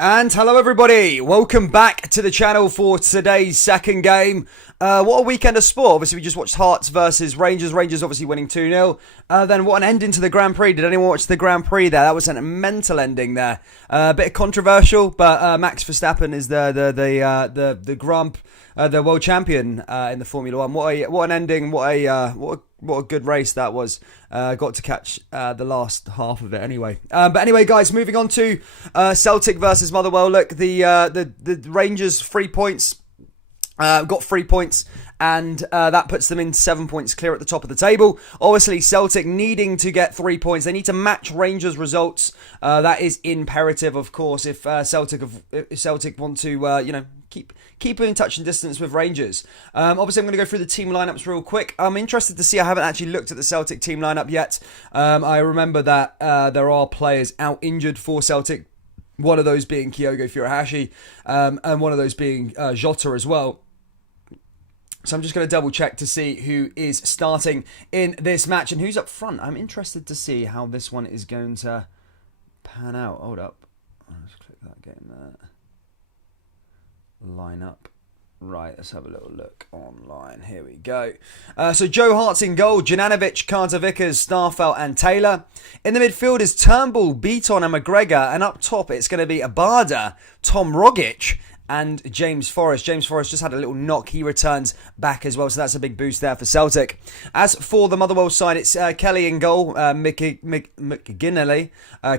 And hello everybody, welcome back to the channel for today's second game. What a weekend of sport. Obviously we just watched Hearts versus Rangers. Rangers obviously winning 2-0. Then what an ending to the Grand Prix. Did anyone watch the Grand Prix there? That was a mental ending there. A bit controversial, but Max Verstappen is the world champion in the Formula One. What an ending, what a good race that was. Got to catch the last half of it anyway. But anyway, guys, moving on to Celtic versus Motherwell. Look, the Rangers 3 points. Got 3 points, and that puts them in 7 points clear at the top of the table. Obviously, Celtic needing to get 3 points. They need to match Rangers' results. That is imperative, of course, if Celtic want to, keep in touch and distance with Rangers. Obviously, I'm going to go through the team lineups real quick. I'm interested to see. I haven't actually looked at the Celtic team lineup yet. I remember that there are players out injured for Celtic. One of those being Kyogo Furuhashi, and one of those being Jota as well. So I'm just going to double check to see who is starting in this match and who's up front. I'm interested to see how this one is going to pan out. Hold up. I'll just click that, get in there. Line up. Right, let's have a little look online. Here we go. So Joe Hart's in goal. Jananovic, Carter-Vickers, Starfelt and Taylor. In the midfield is Turnbull, Beaton and McGregor. And up top it's going to be Abada, Tom Rogic and James Forrest. James Forrest just had a little knock. He returns back as well, so that's a big boost there for Celtic. As for the Motherwell side, it's Kelly in goal, McGinnelly,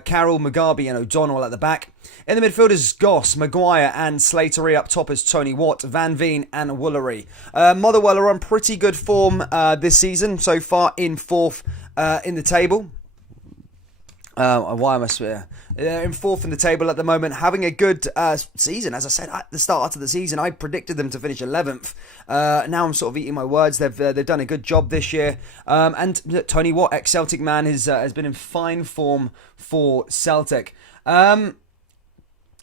Carroll, Mugabe and O'Donnell at the back. In the midfield is Goss, Maguire and Slatery. Up top is Tony Watt, Van Veen and Woolery. Motherwell are on pretty good form this season, so far in fourth in the table. Why am I swear? In fourth in the table at the moment, having a good season. As I said at the start of the season, I predicted them to finish 11th. Now I'm sort of eating my words. They've done a good job this year. And Tony Watt, ex-Celtic man, has been in fine form for Celtic.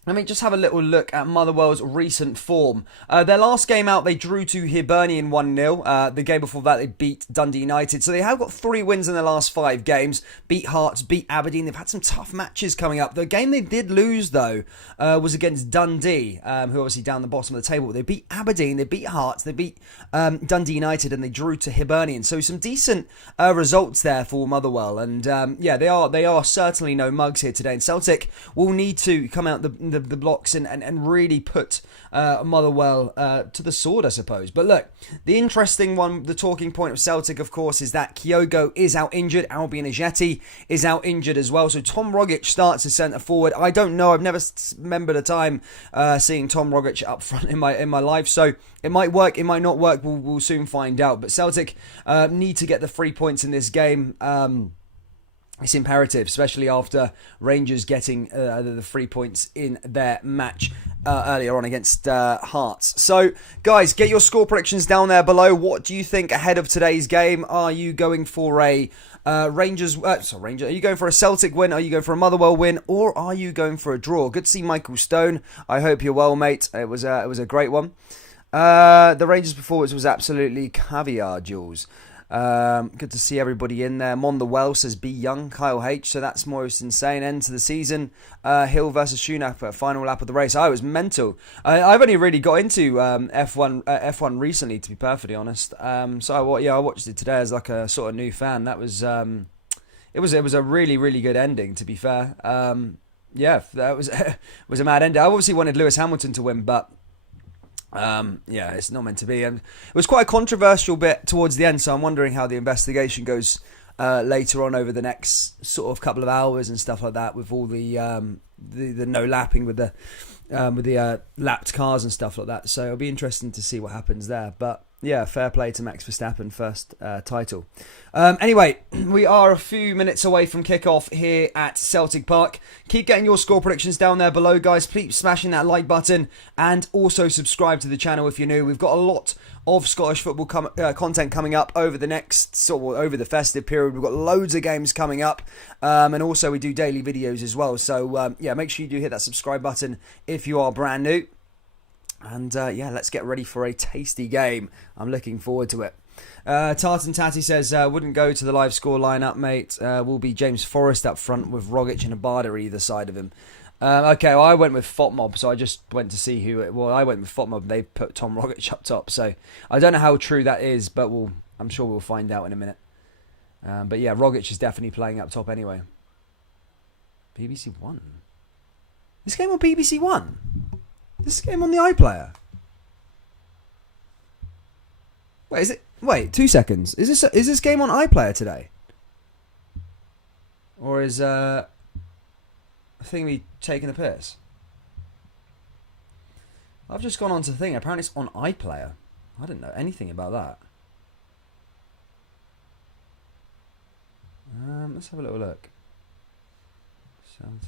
Let me just have a little look at Motherwell's recent form. Their last game out, they drew to Hibernian 1-0. The game before that, they beat Dundee United. So they have got 3 wins in their last 5 games. Beat Hearts, beat Aberdeen. They've had some tough matches coming up. The game they did lose, though, was against Dundee, who are obviously down the bottom of the table. They beat Aberdeen, they beat Hearts, they beat Dundee United, and they drew to Hibernian. So some decent results there for Motherwell. And they are certainly no mugs here today. And Celtic will need to come out the blocks and really put Motherwell to the sword, I suppose. But look, the interesting one, the talking point of Celtic, of course, is that Kyogo is out injured. Albion Ajeti is out injured as well. So Tom Rogic starts as centre forward. I don't know. I've never remembered a time seeing Tom Rogic up front in my life. So it might work. It might not work. We'll soon find out. But Celtic need to get the 3 points in this game. It's imperative, especially after Rangers getting the 3 points in their match earlier on against Hearts. So, guys, get your score predictions down there below. What do you think ahead of today's game? Are you going for a Rangers? Are you going for a Celtic win? Are you going for a Motherwell win? Or are you going for a draw? Good to see Michael Stone. I hope you're well, mate. It was a great one. The Rangers performance was absolutely caviar, Jules. Good to see everybody in there. Motherwell says be young. Kyle H. So that's most insane. End to the season. Hill versus Schumacher, final lap of the race. I was mental. I've only really got into F1 recently, to be perfectly honest. So I watched it today as like a sort of new fan. That was it was a really, really good ending, to be fair. That was it was a mad ending. I obviously wanted Lewis Hamilton to win, but it's not meant to be. And it was quite a controversial bit towards the end, so I'm wondering how the investigation goes later on over the next sort of couple of hours and stuff like that, with all the no lapping with the lapped cars and stuff like that. So it'll be interesting to see what happens there. But yeah, fair play to Max Verstappen, first title. Anyway, we are a few minutes away from kickoff here at Celtic Park. Keep getting your score predictions down there below, guys. Please smashing that like button and also subscribe to the channel if you're new. We've got a lot of Scottish football content coming up over the next over the festive period. We've got loads of games coming up, and also we do daily videos as well. So make sure you do hit that subscribe button if you are brand new. And let's get ready for a tasty game. I'm looking forward to it. Tartan Tatty says, wouldn't go to the live score lineup, mate. Will be James Forrest up front with Rogic and Abada either side of him. Okay, well, I went with FOTMob, so I just went to see who. Well, I went with FOTMob. They put Tom Rogic up top, so I don't know how true that is, but I'm sure we'll find out in a minute. But yeah, Rogic is definitely playing up top anyway. BBC One. This game on BBC One. This game on the iPlayer. Wait, is it? Wait, 2 seconds. Is this game on iPlayer today? Or is Thingy taking the piss? I've just gone on to Thing. Apparently it's on iPlayer. I didn't know anything about that. Let's have a little look. Celtic.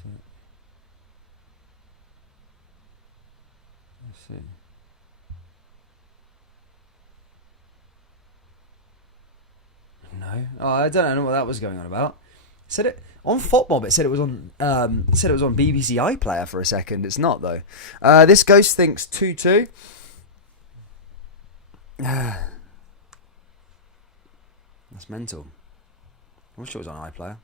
Let's see. No, I don't know what that was going on about. It said it on FOTMob. It said it was on. Said it was on BBC iPlayer for a second. It's not though. This Ghost thinks 2-2. That's mental. I wish it was on iPlayer.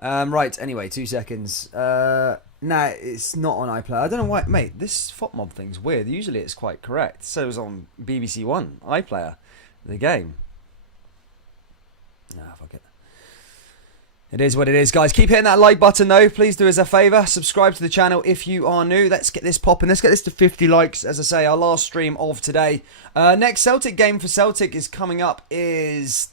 Right. Anyway, 2 seconds. Nah, it's not on iPlayer. I don't know why, mate. This FOTMob thing's weird. Usually it's quite correct. So it was on BBC One iPlayer, the game. Ah, fuck it. It is what it is, guys. Keep hitting that like button, though. Please do us a favour. Subscribe to the channel if you are new. Let's get this popping. Let's get this to 50 likes. As I say, our last stream of today. Next Celtic game for Celtic is coming up is...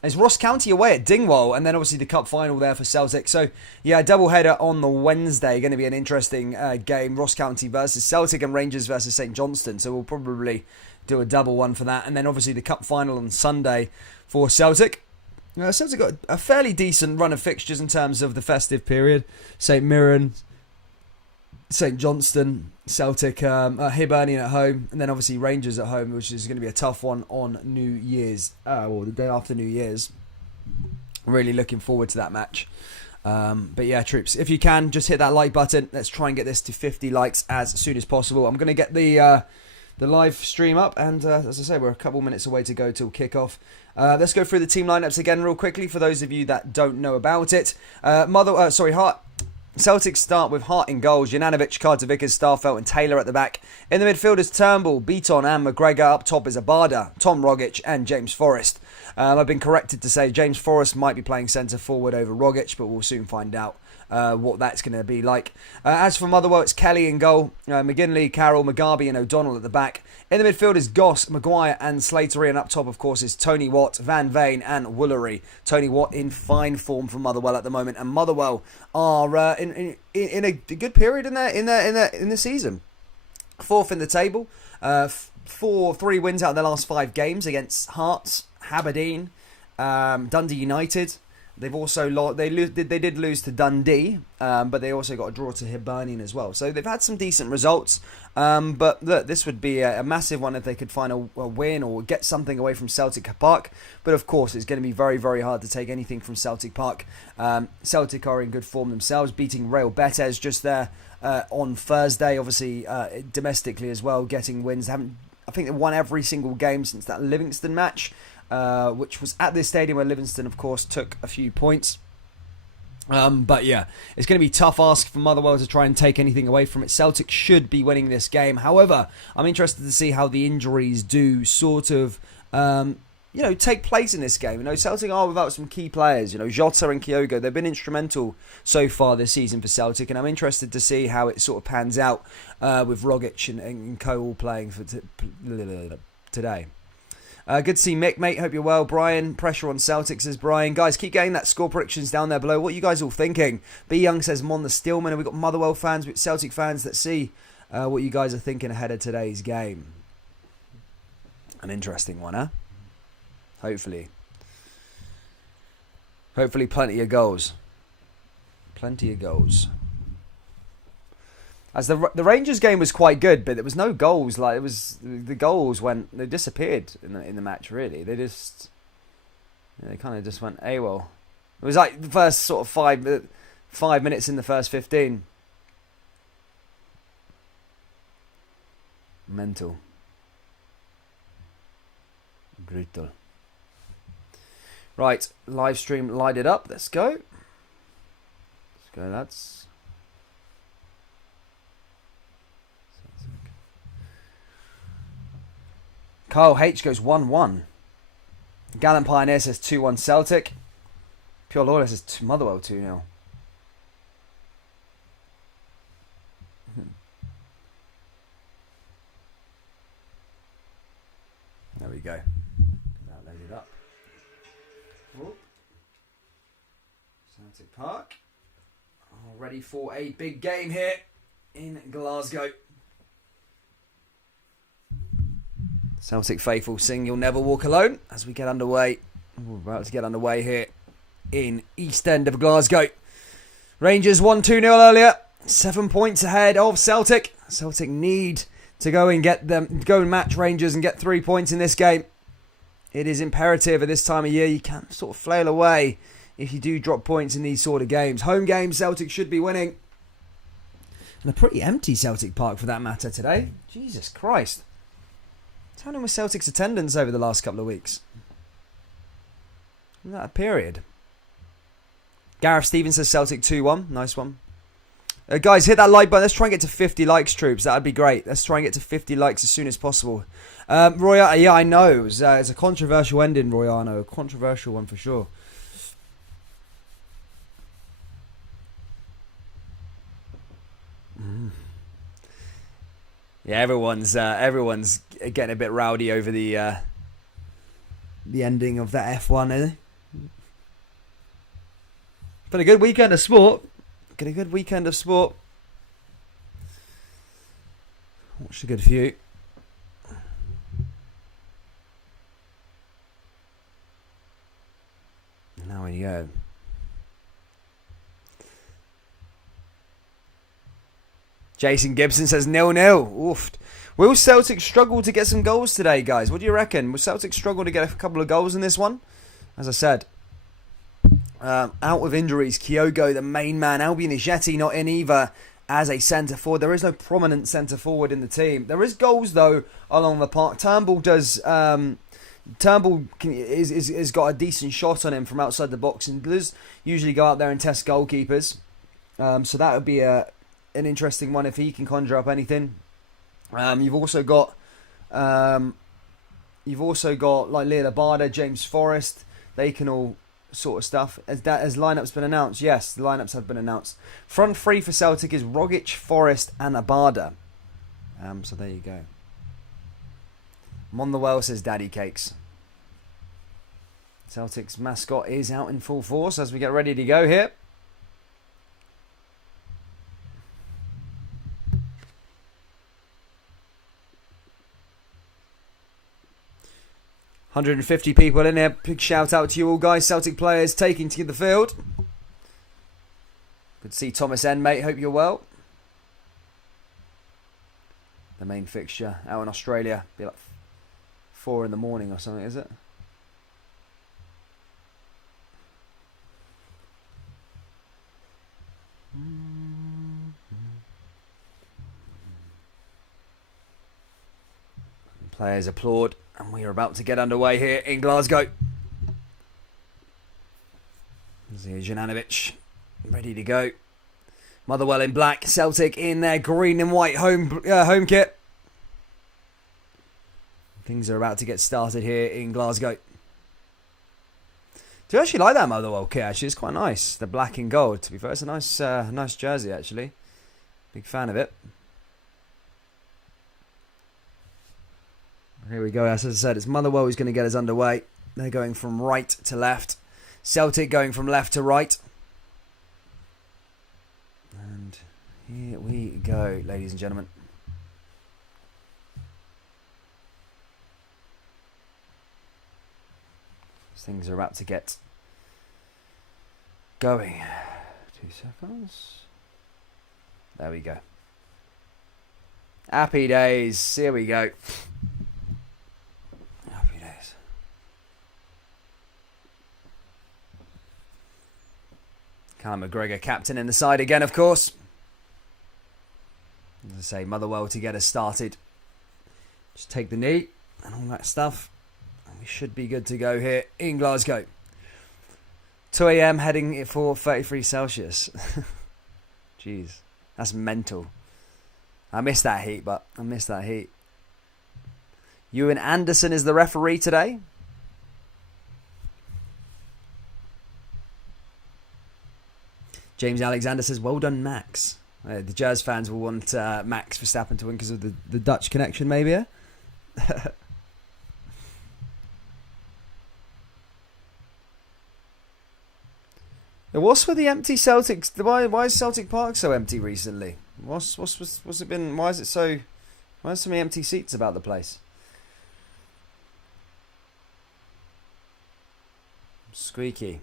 It's Ross County away at Dingwall, and then obviously the cup final there for Celtic. So, yeah, double header on the Wednesday. Going to be an interesting game. Ross County versus Celtic and Rangers versus St Johnstone. So we'll probably do a double one for that. And then obviously the cup final on Sunday for Celtic. Celtic got a fairly decent run of fixtures in terms of the festive period. St Mirren, St Johnstone, Celtic, Hibernian at home, and then obviously Rangers at home, which is going to be a tough one on New Year's, or the day after New Year's. Really looking forward to that match. But yeah, troops, if you can, just hit that like button. Let's try and get this to 50 likes as soon as possible. I'm going to get the live stream up, and as I say, we're a couple minutes away to go till kickoff. Let's go through the team lineups again real quickly for those of you that don't know about it. Hart. Celtic start with Hart in goals, Juranovic, Carter-Vickers, Starfelt and Taylor at the back. In the midfield is Turnbull, Beaton and McGregor. Up top is Abada, Tom Rogic and James Forrest. I've been corrected to say James Forrest might be playing centre forward over Rogic, but we'll soon find out what that's going to be like. As for Motherwell, it's Kelly in goal, McGinley, Carroll, Mugabe and O'Donnell at the back. In the midfield is Goss, Maguire and Slatery, and up top, of course, is Tony Watt, Van Veen and Woolery. Tony Watt in fine form for Motherwell at the moment, and Motherwell are in a good period in the season. Fourth in the table, 3 wins out of their last 5 games against Hearts, Aberdeen, Dundee United. They've also they did lose to Dundee, but they also got a draw to Hibernian as well. So they've had some decent results. But look, this would be a massive one if they could find a win or get something away from Celtic Park. But of course, it's going to be very, very hard to take anything from Celtic Park. Celtic are in good form themselves, beating Real Betis just there on Thursday. Obviously, domestically as well, getting wins. I think they've won every single game since that Livingston match. Which was at this stadium where Livingston, of course, took a few points. But yeah, it's going to be a tough ask for Motherwell to try and take anything away from it. Celtic should be winning this game. However, I'm interested to see how the injuries do sort of, take place in this game. Celtic are without some key players. Jota and Kyogo, they've been instrumental so far this season for Celtic, and I'm interested to see how it sort of pans out with Rogic and co all playing for today. Good to see Mick, mate. Hope you're well. Brian, pressure on Celtic, says Brian. Guys, keep getting that score predictions down there below. What are you guys all thinking? B. Young says Mon the Stillman. And we've got Motherwell fans, with Celtic fans. Let's see what you guys are thinking ahead of today's game. An interesting one, huh? Hopefully. Hopefully plenty of goals. Plenty of goals. As the Rangers game was quite good, but there was no goals. The goals they disappeared in the match. Really, they kind of just went AWOL. It was like the first sort of 5 minutes in the first 15. Mental, brutal. Right, live stream light it up. Let's go. Let's go, lads. Carl H goes 1-1. Gallant Pioneer says 2-1 Celtic. Pure Lawler says Motherwell 2-0. There we go. That loaded up. Oh. Celtic Park. All ready for a big game here in Glasgow. Celtic faithful sing "You'll Never Walk Alone" as we get underway. We're about to get underway here in East End of Glasgow. Rangers won 2-0 earlier. 7 points ahead of Celtic. Celtic need to go and match Rangers and get 3 points in this game. It is imperative at this time of year. You can't sort of flail away if you do drop points in these sort of games. Home games, Celtic should be winning. And a pretty empty Celtic Park for that matter today. Jesus Christ. What's happening with Celtic's attendance over the last couple of weeks? Isn't that a period? Gareth Stevens says Celtic 2-1. Nice one. Guys, hit that like button. Let's try and get to 50 likes, troops. That would be great. Let's try and get to 50 likes as soon as possible. Roy, yeah, I know. It's a controversial ending, Roy Arno. A controversial one for sure. Yeah, everyone's getting a bit rowdy over the ending of that F1, isn't it? But a good weekend of sport. Get a good weekend of sport. Watched a good few. Now we go. Jason Gibson says 0-0. Oof. Will Celtic struggle to get some goals today, guys? What do you reckon? Will Celtic struggle to get a couple of goals in this one? As I said, out with injuries. Kyogo, the main man. Albion Ejeti not in either as a centre forward. There is no prominent centre forward in the team. There is goals though along the park. Turnbull does. Turnbull is got a decent shot on him from outside the box, and does usually go out there and test goalkeepers. So that would be an interesting one if he can conjure up anything. You've also got like Leo Abada, James Forrest. They can all sort of stuff. As lineups been announced? Yes, the lineups have been announced. Front three for Celtic is Rogic, Forrest, and Abada. So there you go. Motherwell says Daddy Cakes. Celtic's mascot is out in full force as we get ready to go here. $150 people in here. Big shout out to you all, guys. Celtic players taking to the field. Good to see Thomas N, mate. Hope you're well. The main fixture out in Australia. Be like 4 in the morning or something, is it? Players applaud, and we are about to get underway here in Glasgow. Janovic ready to go. Motherwell in black, Celtic in their green and white home kit. Things are about to get started here in Glasgow. Do you actually like that Motherwell kit? Actually, it's quite nice. The black and gold. To be fair, it's a nice jersey actually. Big fan of it. Here we go. As I said, it's Motherwell who's going to get us underway. They're going from right to left. Celtic going from left to right. And here we go, ladies and gentlemen. Things are about to get going. 2 seconds. There we go. Happy days. Here we go. Happy days. Callum McGregor, captain in the side again, of course. As I say, Motherwell to get us started. Just take the knee and all that stuff. We should be good to go here in Glasgow. 2 a.m. heading for 33 Celsius. Jeez, that's mental. I miss that heat, but I miss that heat. Ewan Anderson is the referee today. James Alexander says, well done, Max. The Jazz fans will want Max Verstappen to win because of the Dutch connection, maybe, yeah? What's with the empty Celtics? Why is Celtic Park so empty recently? What's it been? Why is it so? Why are so many empty seats about the place? Squeaky.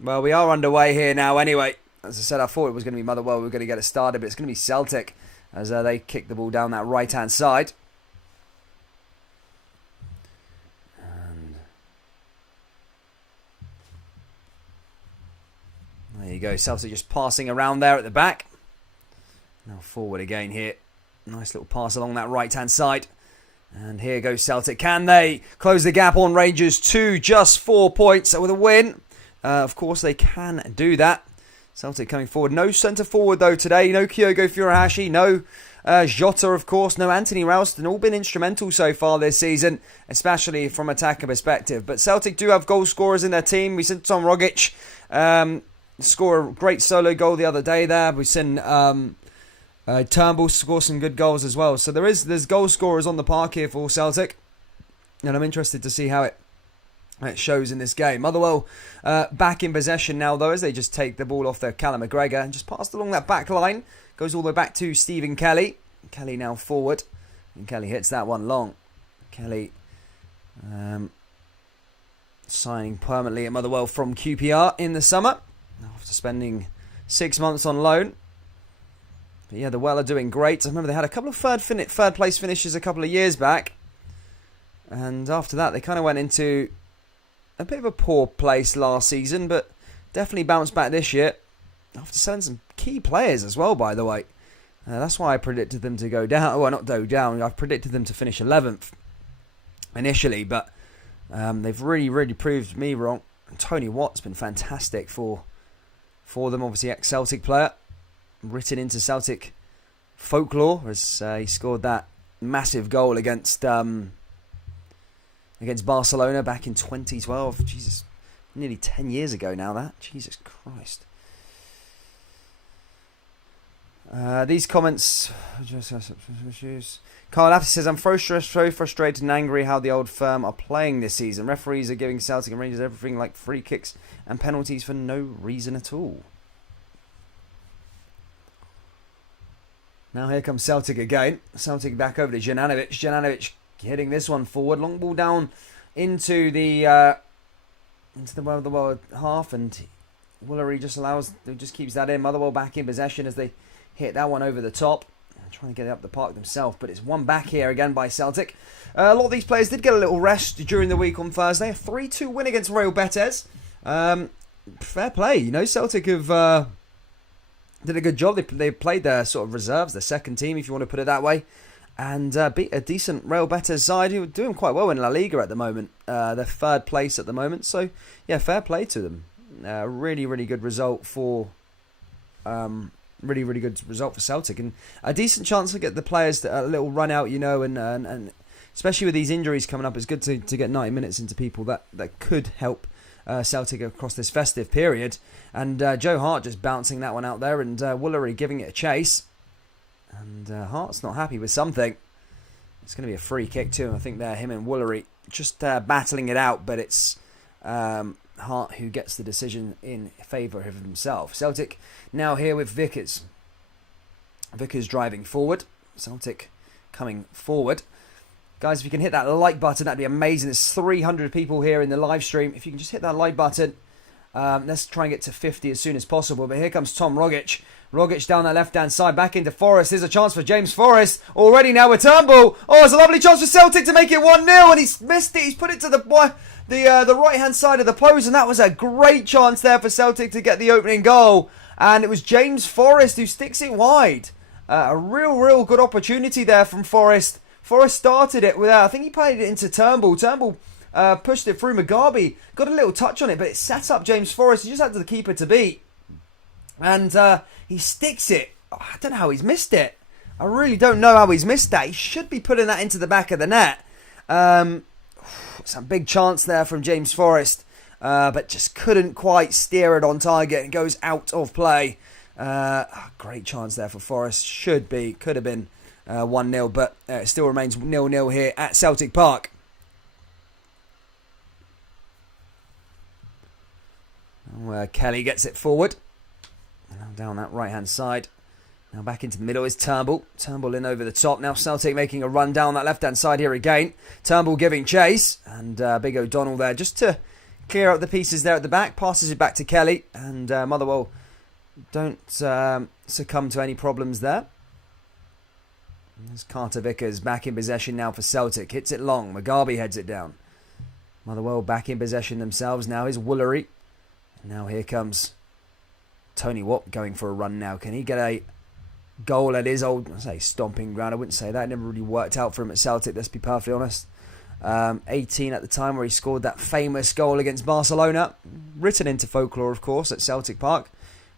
Well, we are underway here now anyway. As I said, I thought it was going to be Motherwell. We were going to get it started, but it's going to be Celtic as they kick the ball down that right-hand side. And there you go. Celtic just passing around there at the back. Now forward again here. Nice little pass along that right-hand side. And here goes Celtic. Can they close the gap on Rangers to just 4 points with a win? Of course, they can do that. Celtic coming forward. No centre forward, though, today. No Kyogo Furuhashi. No Jota, of course. No Anthony Ralston. All been instrumental so far this season, especially from attacker perspective. But Celtic do have goal scorers in their team. We seen Tom Rogic score a great solo goal the other day there. We've seen Turnbull score some good goals as well. So there's goal scorers on the park here for Celtic. And I'm interested to see how it shows in this game. Motherwell back in possession now, though, as they just take the ball off their Callum McGregor and just passed along that back line. Goes all the way back to Stephen Kelly. Kelly now forward. And Kelly hits that one long. Kelly signing permanently at Motherwell from QPR in the summer after spending 6 months on loan. But yeah, the Well are doing great. I remember they had a couple of third place finishes a couple of years back. And after that, they kind of went into a bit of a poor place last season, but definitely bounced back this year. After selling some key players as well, by the way. That's why I predicted them to go down. Well, not go down. I predicted them to finish 11th initially, but they've really proved me wrong. And Tony Watt's been fantastic for them. Obviously, ex-Celtic player. Written into Celtic folklore as he scored that massive goal against Barcelona back in 2012. Jesus, nearly 10 years ago now that. Jesus Christ. These comments... Carl Afty says, I'm so frustrated and angry how the old firm are playing this season. Referees are giving Celtic and Rangers everything like free kicks and penalties for no reason at all. Now here comes Celtic again. Celtic back over to Juranovic. Juranovic hitting this one forward. Long ball down into the Motherwell half, and Woolery just keeps that in. Motherwell back in possession as they hit that one over the top. Trying to get it up the park themselves, but it's one back here again by Celtic. A lot of these players did get a little rest during the week on Thursday. A 3-2 win against Real Betis. Fair play. You know, Celtic have... did a good job. They played their sort of reserves, their second team, if you want to put it that way, and beat a decent Real Betis side who are doing quite well in La Liga at the moment. They're third place at the moment, so yeah, fair play to them. Really good result for really good result for Celtic, and a decent chance to get the players a little run out, you know, and especially with these injuries coming up, it's good to get 90 minutes into people that could help Celtic across this festive period. And Joe Hart just bouncing that one out there, and Woolery giving it a chase. And Hart's not happy with something. It's going to be a free kick too. I think him and Woolery just battling it out, but it's Hart who gets the decision in favour of himself. Celtic now here with Vickers. Vickers driving forward. Celtic coming forward. Guys, if you can hit that like button, that'd be amazing. There's 300 people here in the live stream. If you can just hit that like button, let's try and get to 50 as soon as possible. But here comes Tom Rogic. Rogic down that left-hand side, back into Forrest. There's a chance for James Forrest. Already now with Turnbull. Oh, it's a lovely chance for Celtic to make it 1-0, and he's missed it. He's put it to the right-hand side of the post, and that was a great chance there for Celtic to get the opening goal. And it was James Forrest who sticks it wide. A real good opportunity there from Forrest. Forrest started it without... I think he played it into Turnbull. Turnbull pushed it through. Mugabe got a little touch on it, but it set up James Forrest. He just had the keeper to beat. And he sticks it. Oh, I don't know how he's missed it. I really don't know how he's missed that. He should be putting that into the back of the net. Some big chance there from James Forrest. But just couldn't quite steer it on target. It goes out of play. Great chance there for Forrest. Could have been 1-0, but it still remains 0-0 here at Celtic Park. Where Kelly gets it forward. Now down that right-hand side. Now back into the middle is Turnbull. Turnbull in over the top. Now Celtic making a run down that left-hand side here again. Turnbull giving chase. And Big O'Donnell there just to clear up the pieces there at the back. Passes it back to Kelly. And Motherwell don't succumb to any problems there. There's Carter Vickers back in possession now for Celtic. Hits it long. Mugabe heads it down. Motherwell back in possession themselves now is Woolery. Now here comes Tony Watt going for a run now. Can he get a goal at his old, I say stomping ground? I wouldn't say that. It never really worked out for him at Celtic, let's be perfectly honest. 18 at the time where he scored that famous goal against Barcelona. Written into folklore, of course, at Celtic Park.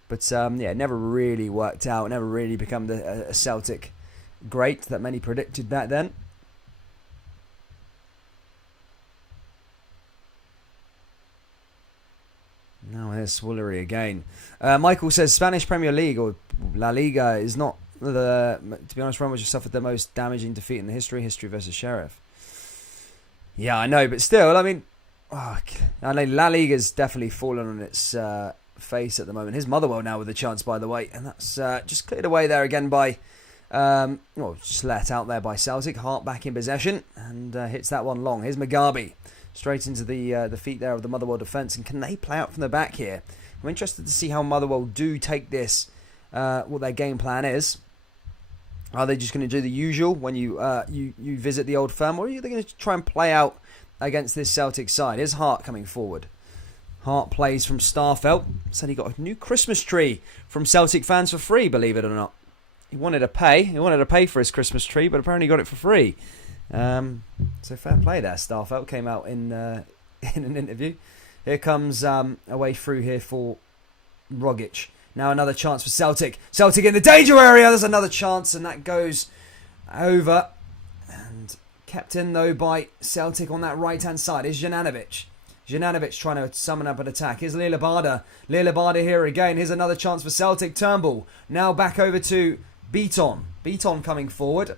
But yeah, never really worked out. Never really become a Celtic great that many predicted back then. Now here's Woolery again. Michael says Spanish Premier League or La Liga is not to be honest, Roma just suffered the most damaging defeat in the history versus Sheriff. Yeah, I know, but still, I mean, I know La Liga's definitely fallen on its face at the moment. Here's Motherwell now with a chance, by the way, and that's just cleared away there again by, just let out there by Celtic. Hart back in possession and hits that one long. Here's Mugabe. Straight into the feet there of the Motherwell defence. And can they play out from the back here? I'm interested to see how Motherwell do take this, what their game plan is. Are they just going to do the usual when you visit the Old Firm? Or are they going to try and play out against this Celtic side? Here's Hart coming forward. Hart plays from Starfelt. Said he got a new Christmas tree from Celtic fans for free, believe it or not. He wanted to pay for his Christmas tree, but apparently got it for free. So fair play there. Starfelt came out in an interview. Here comes a way through here for Rogic. Now another chance for Celtic. Celtic in the danger area. There's another chance, and that goes over. And kept in, though, by Celtic on that right-hand side. Is Jananovic. Jananovic trying to summon up an attack. Here's Lillibada. Lillibada here again. Here's another chance for Celtic. Turnbull. Now back over to Beaton. Beaton coming forward.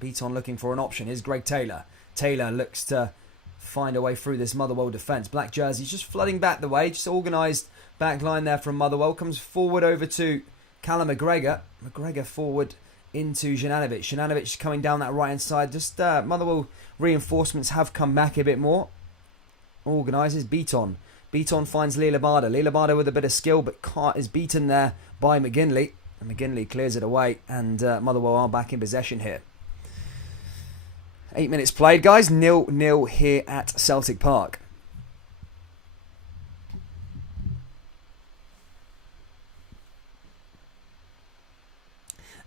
Beaton looking for an option. Here's Greg Taylor. Taylor looks to find a way through this Motherwell defence. Black jerseys just flooding back the way. Just organised back line there from Motherwell. Comes forward over to Callum McGregor. McGregor forward into Jananovic. Jananovic coming down that right hand side. Just Motherwell reinforcements have come back a bit more. Organises Beaton. Beaton finds Lillibada. Lillibada with a bit of skill, but is beaten there by McGinley. And McGinley clears it away, and Motherwell are back in possession here. 8 minutes played, guys. 0-0 here at Celtic Park.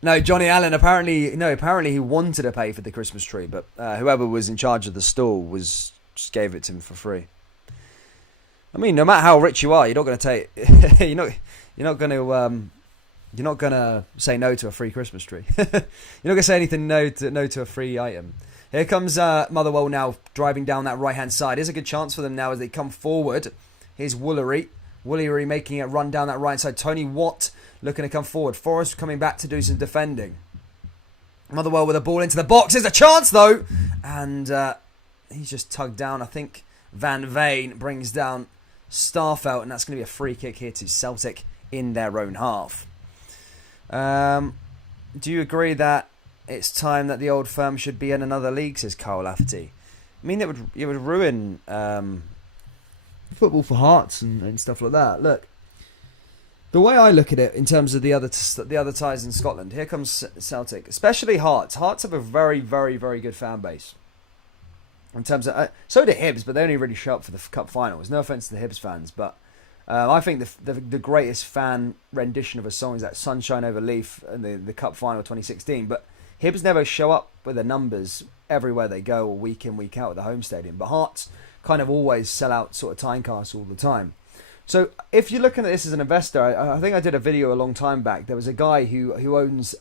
No, Johnny Allen, apparently he wanted to pay for the Christmas tree, but whoever was in charge of the stall just gave it to him for free. I mean, no matter how rich you are, you're not going to take you're not going to say no to a free Christmas tree. You're not going to say anything no to a free item. Here comes Motherwell now driving down that right-hand side. Here's a good chance for them now as they come forward. Here's Woolery. Woolery making a run down that right side. Tony Watt looking to come forward. Forrest coming back to do some defending. Motherwell with a ball into the box. There's a chance, though. And he's just tugged down. I think Van Veen brings down Starfelt. And that's going to be a free kick here to Celtic in their own half. Do you agree that it's time that the Old Firm should be in another league, says Carl Lafferty? I mean, it would ruin football for Hearts and stuff like that. Look, the way I look at it in terms of the other ties in Scotland, here comes Celtic, especially Hearts. Hearts have a very, very, very good fan base. In terms of so do Hibs, but they only really show up for the cup finals. No offense to the Hibs fans, but I think the greatest fan rendition of a song is that "Sunshine Over Leaf" in the cup final 2016. But Hibs never show up with the numbers everywhere they go or week in, week out at the home stadium. But Hearts kind of always sell out sort of Tynecastle all the time. So if you're looking at this as an investor, I think I did a video a long time back. There was a guy who owns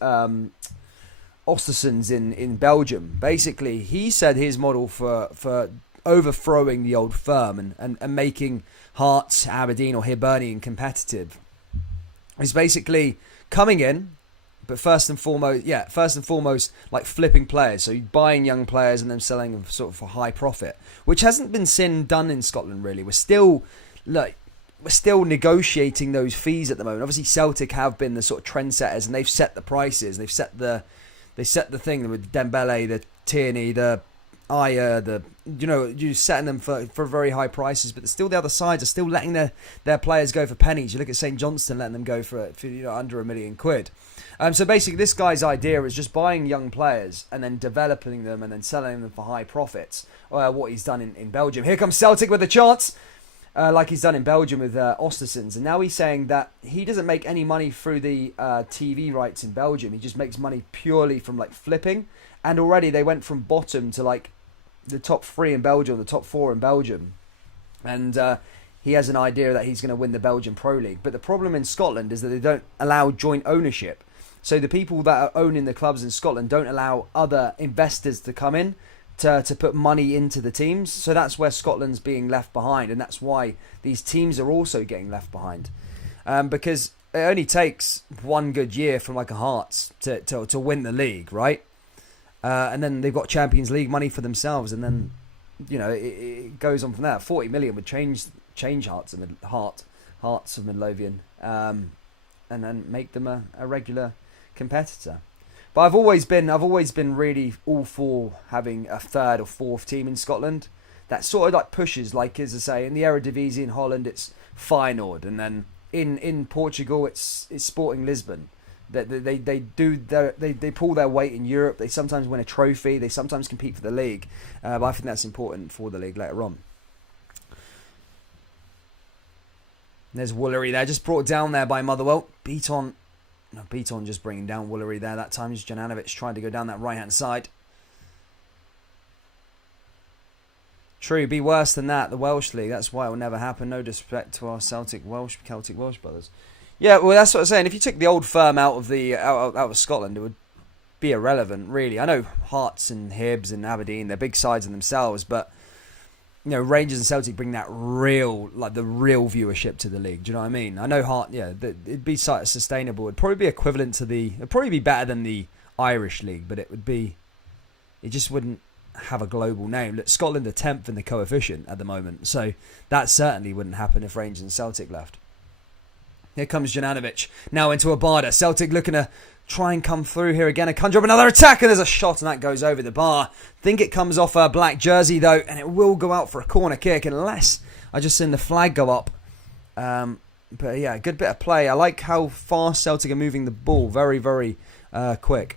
Ostersons in Belgium. Basically, he said his model for overthrowing the old firm and making Hearts, Aberdeen or Hibernian competitive is basically coming in, but first and foremost, like flipping players. So buying young players and then selling them sort of for high profit, which hasn't been done in Scotland really. We're still negotiating those fees at the moment. Obviously, Celtic have been the sort of trendsetters and they've set the prices. They've set the thing with Dembele, the Tierney, the Ayer, you're setting them for very high prices, but still the other sides are still letting their players go for pennies. You look at St Johnstone letting them go for under £1 million. So basically, this guy's idea is just buying young players and then developing them and then selling them for high profits. What he's done in Belgium. Here comes Celtic with a chance. Like he's done in Belgium with Ostersons. And now he's saying that he doesn't make any money through the TV rights in Belgium. He just makes money purely from like flipping. And already they went from bottom to like the top 3 in Belgium, the top 4 in Belgium. And he has an idea that he's going to win the Belgian Pro League. But the problem in Scotland is that they don't allow joint ownership. So the people that are owning the clubs in Scotland don't allow other investors to come in to put money into the teams. So that's where Scotland's being left behind. And that's why these teams are also getting left behind. Because it only takes one good year from like a Hearts to win the league, right? And then they've got Champions League money for themselves. And then, it goes on from there. 40 million would change Hearts of Midlothian. And then make them a regular competitor. But I've always been really all for having a third or fourth team in Scotland that sort of like pushes, like as I say, in the Eredivisie in Holland it's Feyenoord, and then in Portugal it's Sporting Lisbon. They pull their weight in Europe. They sometimes win a trophy. They sometimes compete for the league. But I think that's important for the league later on. And there's Woolery there, just brought down there by Motherwell. Beaton just bringing down Woolery there. That time is Jananovic trying to go down that right-hand side. True, be worse than that, the Welsh League. That's why it will never happen. No disrespect to our Celtic Welsh brothers. Yeah, well, that's what I'm saying. If you took the old firm out of Scotland, it would be irrelevant, really. I know Hearts and Hibs and Aberdeen, they're big sides in themselves, but Rangers and Celtic bring that real viewership to the league. Do you know what I mean? I know it'd be sustainable. It'd probably be equivalent to it'd probably be better than the Irish League, but it just wouldn't have a global name. Look, Scotland are 10th in the coefficient at the moment, so that certainly wouldn't happen if Rangers and Celtic left. Here comes Jananovic, now into Abada. Celtic looking to try and come through here again and conjure up another attack, and there's a shot and that goes over the bar. Think it comes off a black jersey though, and it will go out for a corner kick unless I just seen the flag go up. But yeah, good bit of play. I like how fast Celtic are moving the ball. Very, very quick.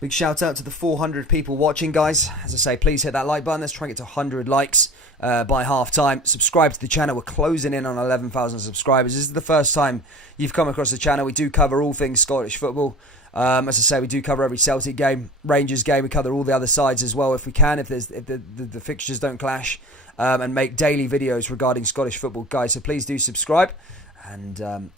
Big shout out to the 400 people watching, guys. As I say, please hit that like button. Let's try and get to 100 likes by half time. Subscribe to the channel. We're closing in on 11,000 subscribers. This is the first time you've come across the channel. We do cover all things Scottish football. As I say, we do cover every Celtic game, Rangers game. We cover all the other sides as well if we can, if the fixtures don't clash, and make daily videos regarding Scottish football, guys. So please do subscribe and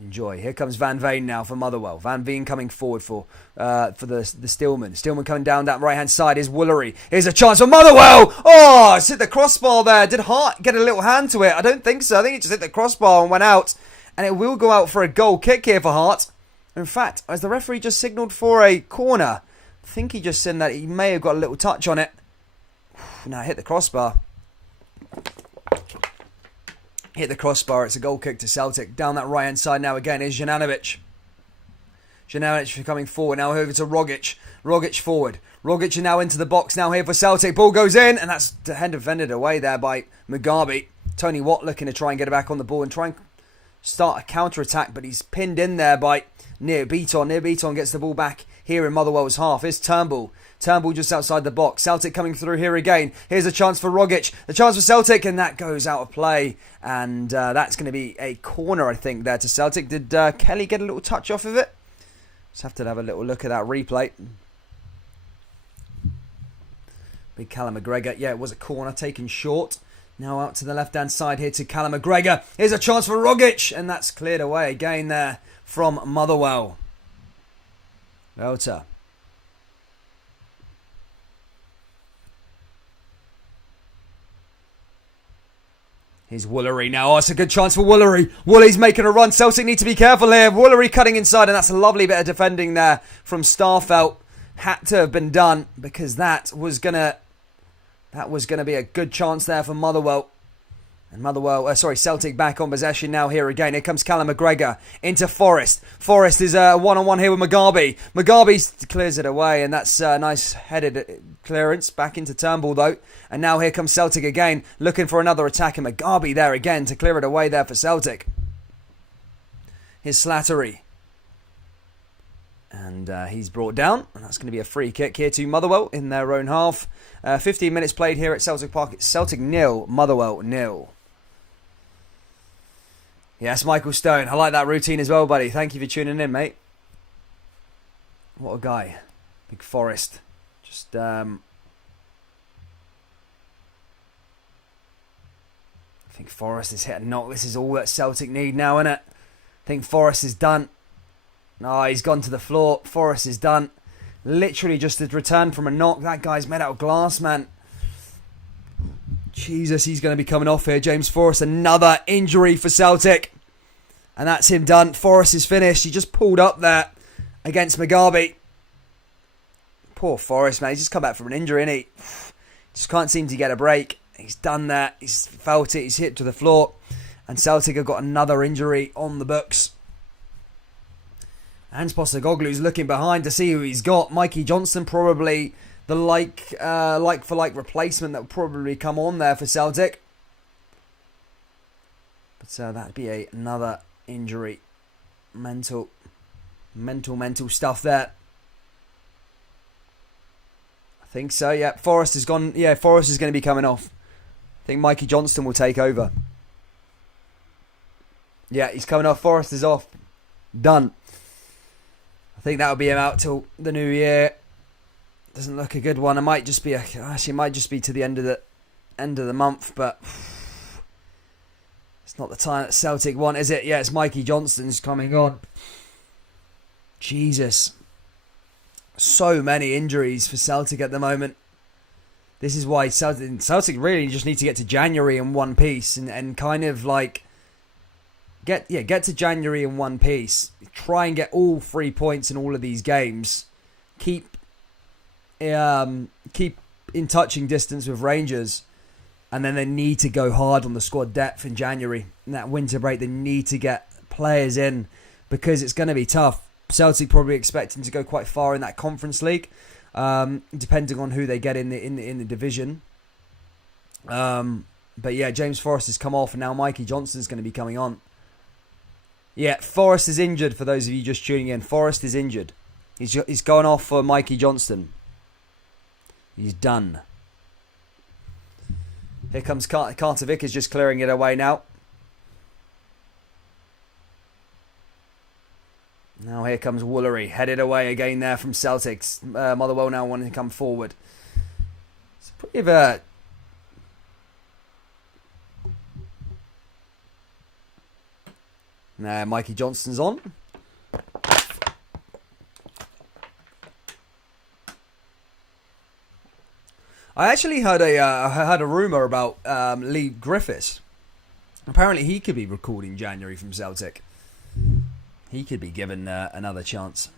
enjoy. Here comes Van Veen now for Motherwell. Van Veen coming forward for the Stillman. Stillman coming down that right hand side is Woolery. Here's a chance for Motherwell. Oh, it's hit the crossbar there. Did Hart get a little hand to it? I don't think so. I think it just hit the crossbar and went out. And it will go out for a goal kick here for Hart. In fact, as the referee just signalled for a corner, I think he just said that he may have got a little touch on it. Now hit the crossbar. Hit the crossbar. It's a goal kick to Celtic. Down that right-hand side now again is Jananovic. Jananovic coming forward. Now over to Rogic. Rogic forward. Rogic now into the box now here for Celtic. Ball goes in, and that's defended away there by Mugabe. Tony Watt looking to try and get it back on the ball and try and start a counter-attack, but he's pinned in there by Near Beaton. Near Beaton gets the ball back here in Motherwell's half. Here's Turnbull. Turnbull just outside the box. Celtic coming through here again. Here's a chance for Rogic. The chance for Celtic, and that goes out of play. And that's going to be a corner, I think, there to Celtic. Did Kelly get a little touch off of it? Just have to have a little look at that replay. Big Callum McGregor. Yeah, it was a corner taken short. Now out to the left-hand side here to Callum McGregor. Here's a chance for Rogic, and that's cleared away again there from Motherwell. Belter. Here's Woolery now. Oh, it's a good chance for Woolery. Woolery's making a run. Celtic need to be careful here. Woolery cutting inside, and that's a lovely bit of defending there from Starfelt. Had to have been done because that was gonna be a good chance there for Motherwell. And Celtic back on possession now here again. Here comes Callum McGregor into Forrest. Forrest is a one-on-one here with Mugabe. Mugabe clears it away, and that's a nice headed clearance. Back into Turnbull, though. And now here comes Celtic again, looking for another attack. And Mugabe there again to clear it away there for Celtic. Here's Slattery. And he's brought down. And that's going to be a free kick here to Motherwell in their own half. 15 minutes played here at Celtic Park. It's Celtic 0, Motherwell 0. Yes, Michael Stone. I like that routine as well, buddy. Thank you for tuning in, mate. What a guy. Big Forrest. Just, I think Forrest has hit a knock. This is all that Celtic need now, isn't it? I think Forrest is done. No, he's gone to the floor. Forrest is done. Literally just a return from a knock. That guy's made out of glass, man. Jesus, he's going to be coming off here. James Forrest, another injury for Celtic. And that's him done. Forrest is finished. He just pulled up there against Mugabe. Poor Forrest, man. He's just come back from an injury, innit? Just can't seem to get a break. He's done that. He's felt it. He's hit to the floor. And Celtic have got another injury on the books. Hans Postagoglu's looking behind to see who he's got. Mikey Johnston, probably the like-for-like replacement that will probably come on there for Celtic. But that'd be another injury. Mental stuff there. I think so, yeah. Forrest has gone. Yeah, Forrest is going to be coming off. I think Mikey Johnston will take over. Yeah, he's coming off. Forrest is off. Done. I think that'll be him out till the new year. Doesn't look a good one. It might just be to the end of the month, but it's not the time that Celtic want, is it? Yeah, it's Mikey Johnston's coming on. Jesus. So many injuries for Celtic at the moment. This is why Celtic really just need to get to January in one piece and kind of like get to January in one piece. Try and get all 3 points in all of these games. Keep in touching distance with Rangers, and then they need to go hard on the squad depth in January. In that winter break, they need to get players in because it's going to be tough. Celtic probably expecting to go quite far in that Conference League, depending on who they get in the division. But yeah, James Forrest has come off, and now Mikey Johnston's going to be coming on. Yeah, Forrest is injured. For those of you just tuning in, Forrest is injured. He's gone off for Mikey Johnston. He's done. Here comes Carter Vickers just clearing it away now. Now here comes Woolery, headed away again there from Celtics. Motherwell now wanting to come forward. It's pretty of a... Now Mikey Johnston's on. I actually heard a rumour about Lee Griffiths. Apparently he could be recalled in January from Celtic. He could be given another chance.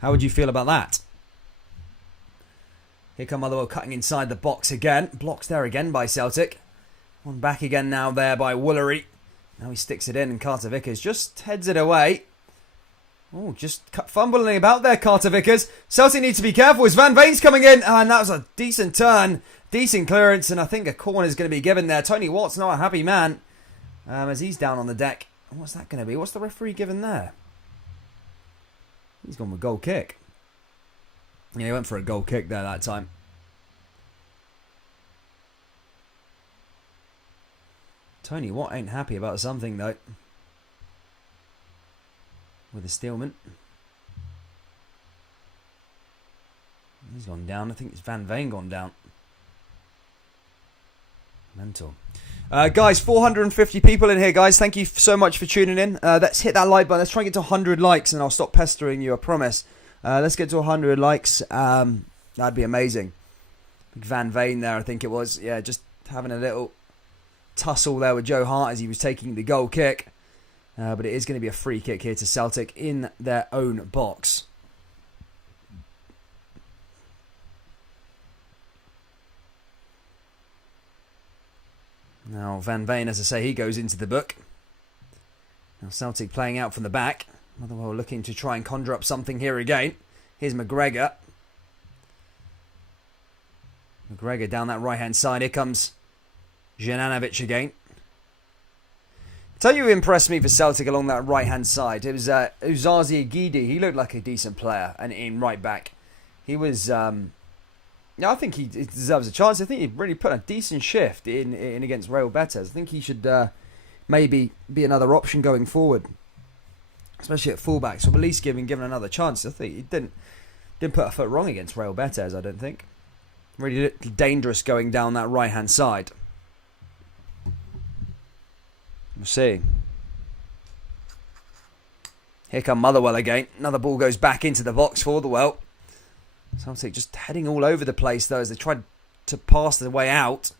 How would you feel about that? Here come Motherwell cutting inside the box again. Blocked there again by Celtic. One back again now there by Woolery. Now he sticks it in, and Carter Vickers just heads it away. Oh, just fumbling about there, Carter Vickers. Celtic need to be careful as Van Veen's coming in. And that was a decent turn. Decent clearance, and I think a corner is going to be given there. Tony Watt's not a happy man as he's down on the deck. What's that going to be? What's the referee given there? He's gone with goal kick. Yeah, he went for a goal kick there that time. Tony Watt ain't happy about something, though. With the Steelman. He's gone down. I think it's Van Veen gone down. Mental. Guys, 450 people in here, guys. Thank you so much for tuning in. Let's hit that like button. Let's try and get to 100 likes, and I'll stop pestering you, I promise. Let's get to 100 likes. That'd be amazing. Van Veen there, I think it was. Yeah, just having a little tussle there with Joe Hart as he was taking the goal kick. But it is going to be a free kick here to Celtic in their own box. Now, Van Veen, as I say, he goes into the book. Now, Celtic playing out from the back. Motherwell looking to try and conjure up something here again. Here's McGregor. McGregor down that right-hand side. Here comes Juranovic again. Tell you who impressed me for Celtic along that right-hand side. It was Uzazi Agidi. He looked like a decent player and in right back. He was... I think he deserves a chance. I think he really put a decent shift in against Real Betis. I think he should maybe be another option going forward, especially at fullback. So at least given another chance. I think he didn't put a foot wrong against Real Betis. I don't think. Really dangerous going down that right hand side. We'll see. Here come Motherwell again. Another ball goes back into the box for Motherwell. Celtic just heading all over the place though as they tried to pass their way out.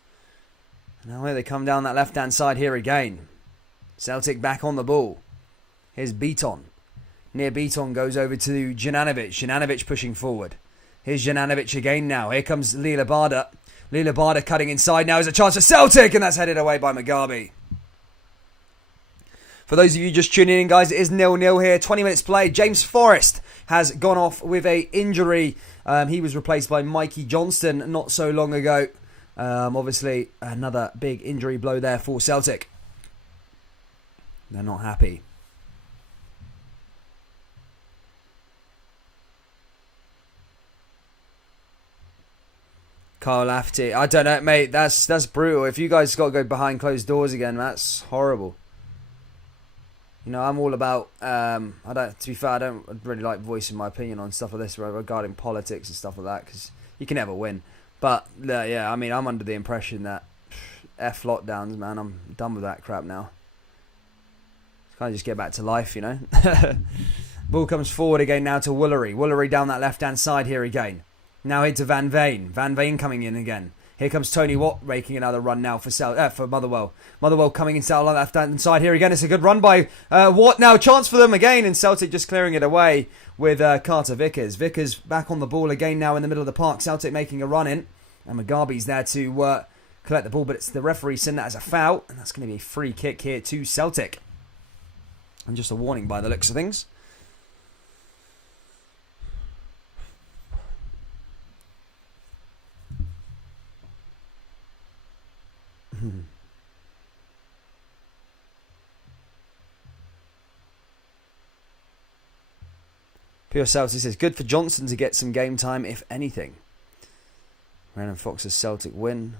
Now here they come down that left-hand side here again. Celtic back on the ball. Here's Beaton. Near Beaton goes over to Juranovic. Juranovic pushing forward. Here's Juranovic again now. Here comes Lila Barda. Lila Barda cutting inside now. There's a chance for Celtic, and that's headed away by Mugabe. For those of you just tuning in, guys, it is 0-0 here. 20 minutes played. James Forrest has gone off with a injury. He was replaced by Mikey Johnston not so long ago. Obviously, another big injury blow there for Celtic. They're not happy. Kyle Lafferty. I don't know, mate. That's brutal. If you guys got to go behind closed doors again, that's horrible. You know, I'm all about. To be fair, I don't really like voicing my opinion on stuff like this regarding politics and stuff like that because you can never win. But yeah, I mean, I'm under the impression that F lockdowns, man. I'm done with that crap now. Can't just get back to life, you know. Ball comes forward again now to Woolery. Woolery down that left-hand side here again. Now into Van Veen. Van Veen coming in again. Here comes Tony Watt making another run now for Motherwell. Motherwell coming inside on the left-hand side here again. It's a good run by Watt now. Chance for them again, and Celtic just clearing it away with Carter Vickers. Vickers back on the ball again now in the middle of the park. Celtic making a run in, and Mugabe's there to collect the ball, but it's the referee sending that as a foul, and that's going to be a free kick here to Celtic. And just a warning by the looks of things. Pure Celtic says, good for Johnson to get some game time, if anything. Random Fox's Celtic win.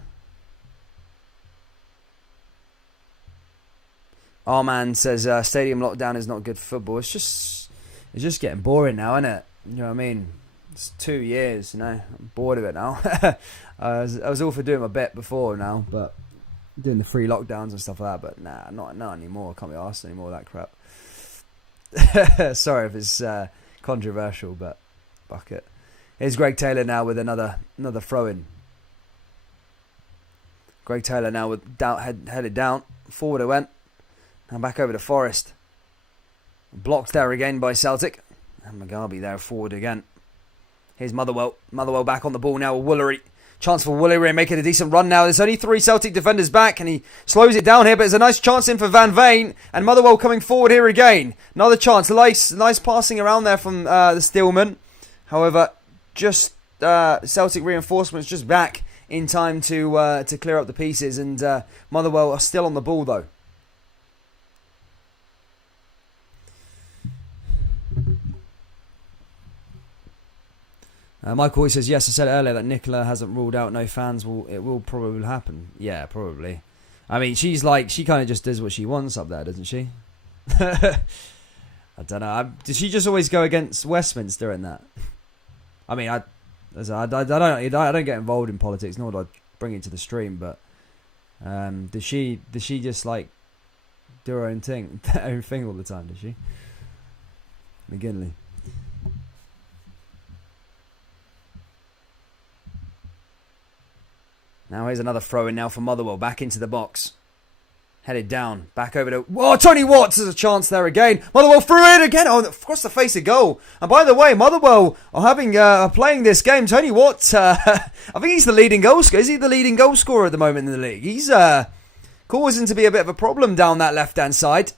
Our man says, stadium lockdown is not good for football. It's just getting boring now, isn't it? You know what I mean? It's 2 years, you know. I'm bored of it now. I was all for doing my bet before now, but doing the free lockdowns and stuff like that. But nah, not anymore. I can't be arsed anymore with that crap. Sorry if it's controversial, but fuck it. Here's Greg Taylor now with another throw-in. Greg Taylor now with headed down. Forward it went. Now back over to Forrest. Blocked there again by Celtic. And Mugabe there forward again. Here's Motherwell. Motherwell back on the ball now with Woolery. Chance for Woolery making a decent run now. There's only 3 Celtic defenders back, and he slows it down here, but it's a nice chance in for Van Veen. And Motherwell coming forward here again. Another chance. Nice passing around there from the Steelman. However, just Celtic reinforcements just back in time to clear up the pieces, and Motherwell are still on the ball though. Michael always says, yes, I said earlier that Nicola hasn't ruled out no fans. It will probably happen. Yeah, probably. I mean, she kind of just does what she wants up there, doesn't she? I don't know. Does she just always go against Westminster in that? I mean, I don't get involved in politics, nor do I bring it to the stream. But does she just like do her own thing all the time? Does she? McGinley. Now here's another throw in now for Motherwell. Back into the box. Headed down. Back over to... Whoa, Tony Watts has a chance there again. Motherwell threw it again. Oh, across the face of goal. And by the way, Motherwell are playing this game. Tony Watts, I think he's the leading goal scorer. Is he the leading goal scorer at the moment in the league? He's causing to be a bit of a problem down that left-hand side.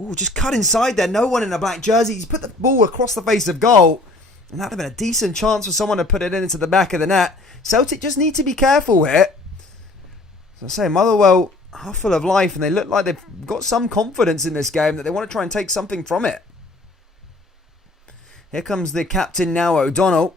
Ooh, just cut inside there. No one in a black jersey. He's put the ball across the face of goal. And that would have been a decent chance for someone to put it into the back of the net. Celtic just need to be careful here. As I say, Motherwell are full of life and they look like they've got some confidence in this game that they want to try and take something from it. Here comes the captain now, O'Donnell.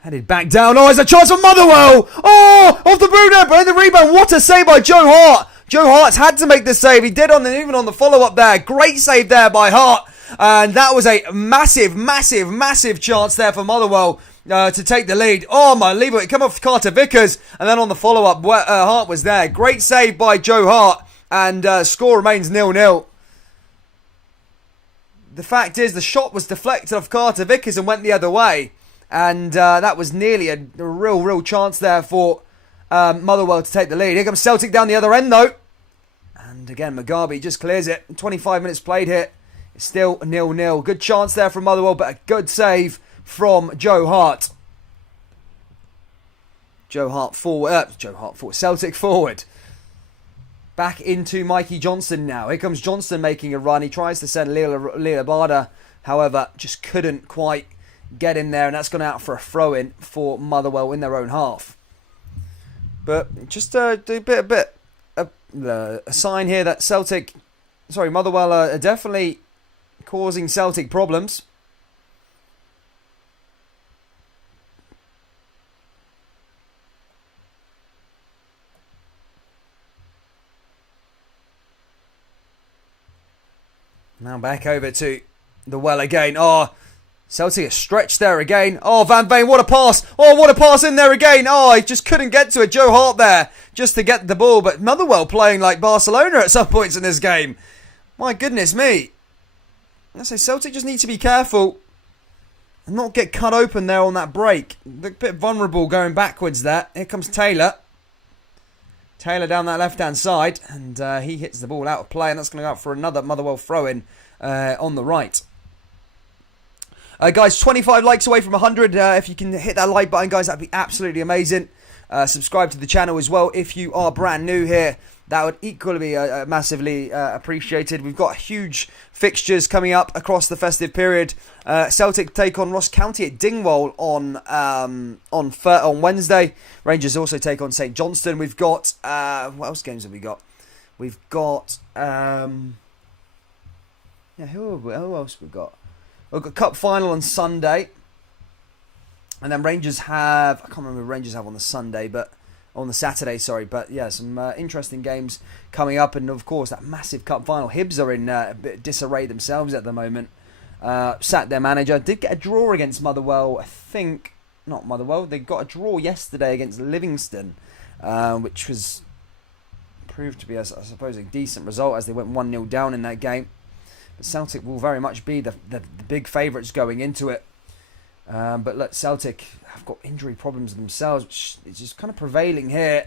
Headed back down. Oh, it's a chance for Motherwell. Oh, off the boot there, the rebound. What a save by Joe Hart. Joe Hart's had to make the save. He did even on the follow-up there. Great save there by Hart. And that was a massive, massive, massive chance there for Motherwell to take the lead. Oh, my lever. It came off Carter Vickers. And then on the follow-up, Hart was there. Great save by Joe Hart. And score remains 0-0. The fact is, the shot was deflected off Carter Vickers and went the other way. And that was nearly a real chance there for Motherwell to take the lead. Here comes Celtic down the other end, though. And again, Mugabe just clears it. 25 minutes played here. It's still 0-0. Good chance there from Motherwell, but a good save from Joe Hart. Celtic forward. Back into Mikey Johnson now. Here comes Johnson making a run. He tries to send Lila Barda. However, just couldn't quite get in there. And that's gone out for a throw-in for Motherwell in their own half. But just a sign here that Motherwell are definitely causing Celtic problems. Now back over to the well again. Oh, Celtic are stretched there again. Oh, Van Veen, what a pass. Oh, what a pass in there again. Oh, he just couldn't get to it. Joe Hart there just to get the ball. But Motherwell playing like Barcelona at some points in this game. My goodness me. I say Celtic just need to be careful and not get cut open there on that break. A bit vulnerable going backwards there. Here comes Taylor. Taylor down that left-hand side. And he hits the ball out of play. And that's going to go out for another Motherwell throw-in on the right. Guys, 25 likes away from 100. If you can hit that like button, guys, that'd be absolutely amazing. Subscribe to the channel as well if you are brand new here. That would equally be massively appreciated. We've got huge fixtures coming up across the festive period. Celtic take on Ross County at Dingwall on Wednesday. Rangers also take on St Johnstone. We've got what else games have we got? We've got who else we've got? We've got Cup final on Sunday. And then Rangers have... I can't remember what Rangers have on the Sunday, but... On the Saturday, sorry. But yeah, some interesting games coming up. And of course, that massive Cup final. Hibs are in a bit of disarray themselves at the moment. Sat their manager. Did get a draw against Motherwell. I think... Not Motherwell. They got a draw yesterday against Livingston. Which was... Proved to be, I suppose, a decent result as they went 1-0 down in that game. But Celtic will very much be the big favourites going into it. But look, Celtic have got injury problems themselves, which is just kind of prevailing here.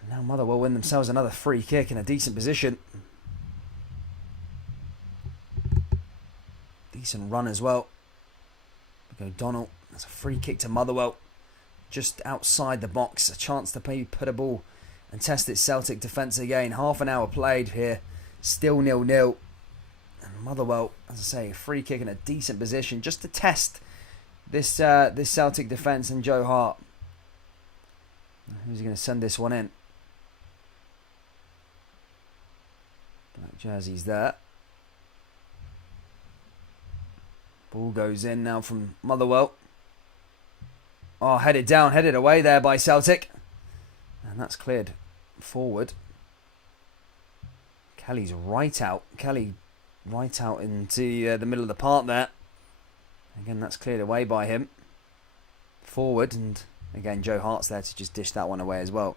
And now Motherwell win themselves another free kick in a decent position. Decent run as well. O'Donnell, that's a free kick to Motherwell. Just outside the box, a chance to maybe put a ball and test its Celtic defence again. Half an hour played here. Still 0-0. And Motherwell, as I say, a free kick in a decent position just to test this Celtic defence and Joe Hart. Who's he going to send this one in? Black jerseys there. Ball goes in now from Motherwell. Oh, headed down, headed away there by Celtic. And that's cleared forward. Kelly's right out. Kelly right out into the middle of the park there. Again, that's cleared away by him. Forward, and again, Joe Hart's there to just dish that one away as well.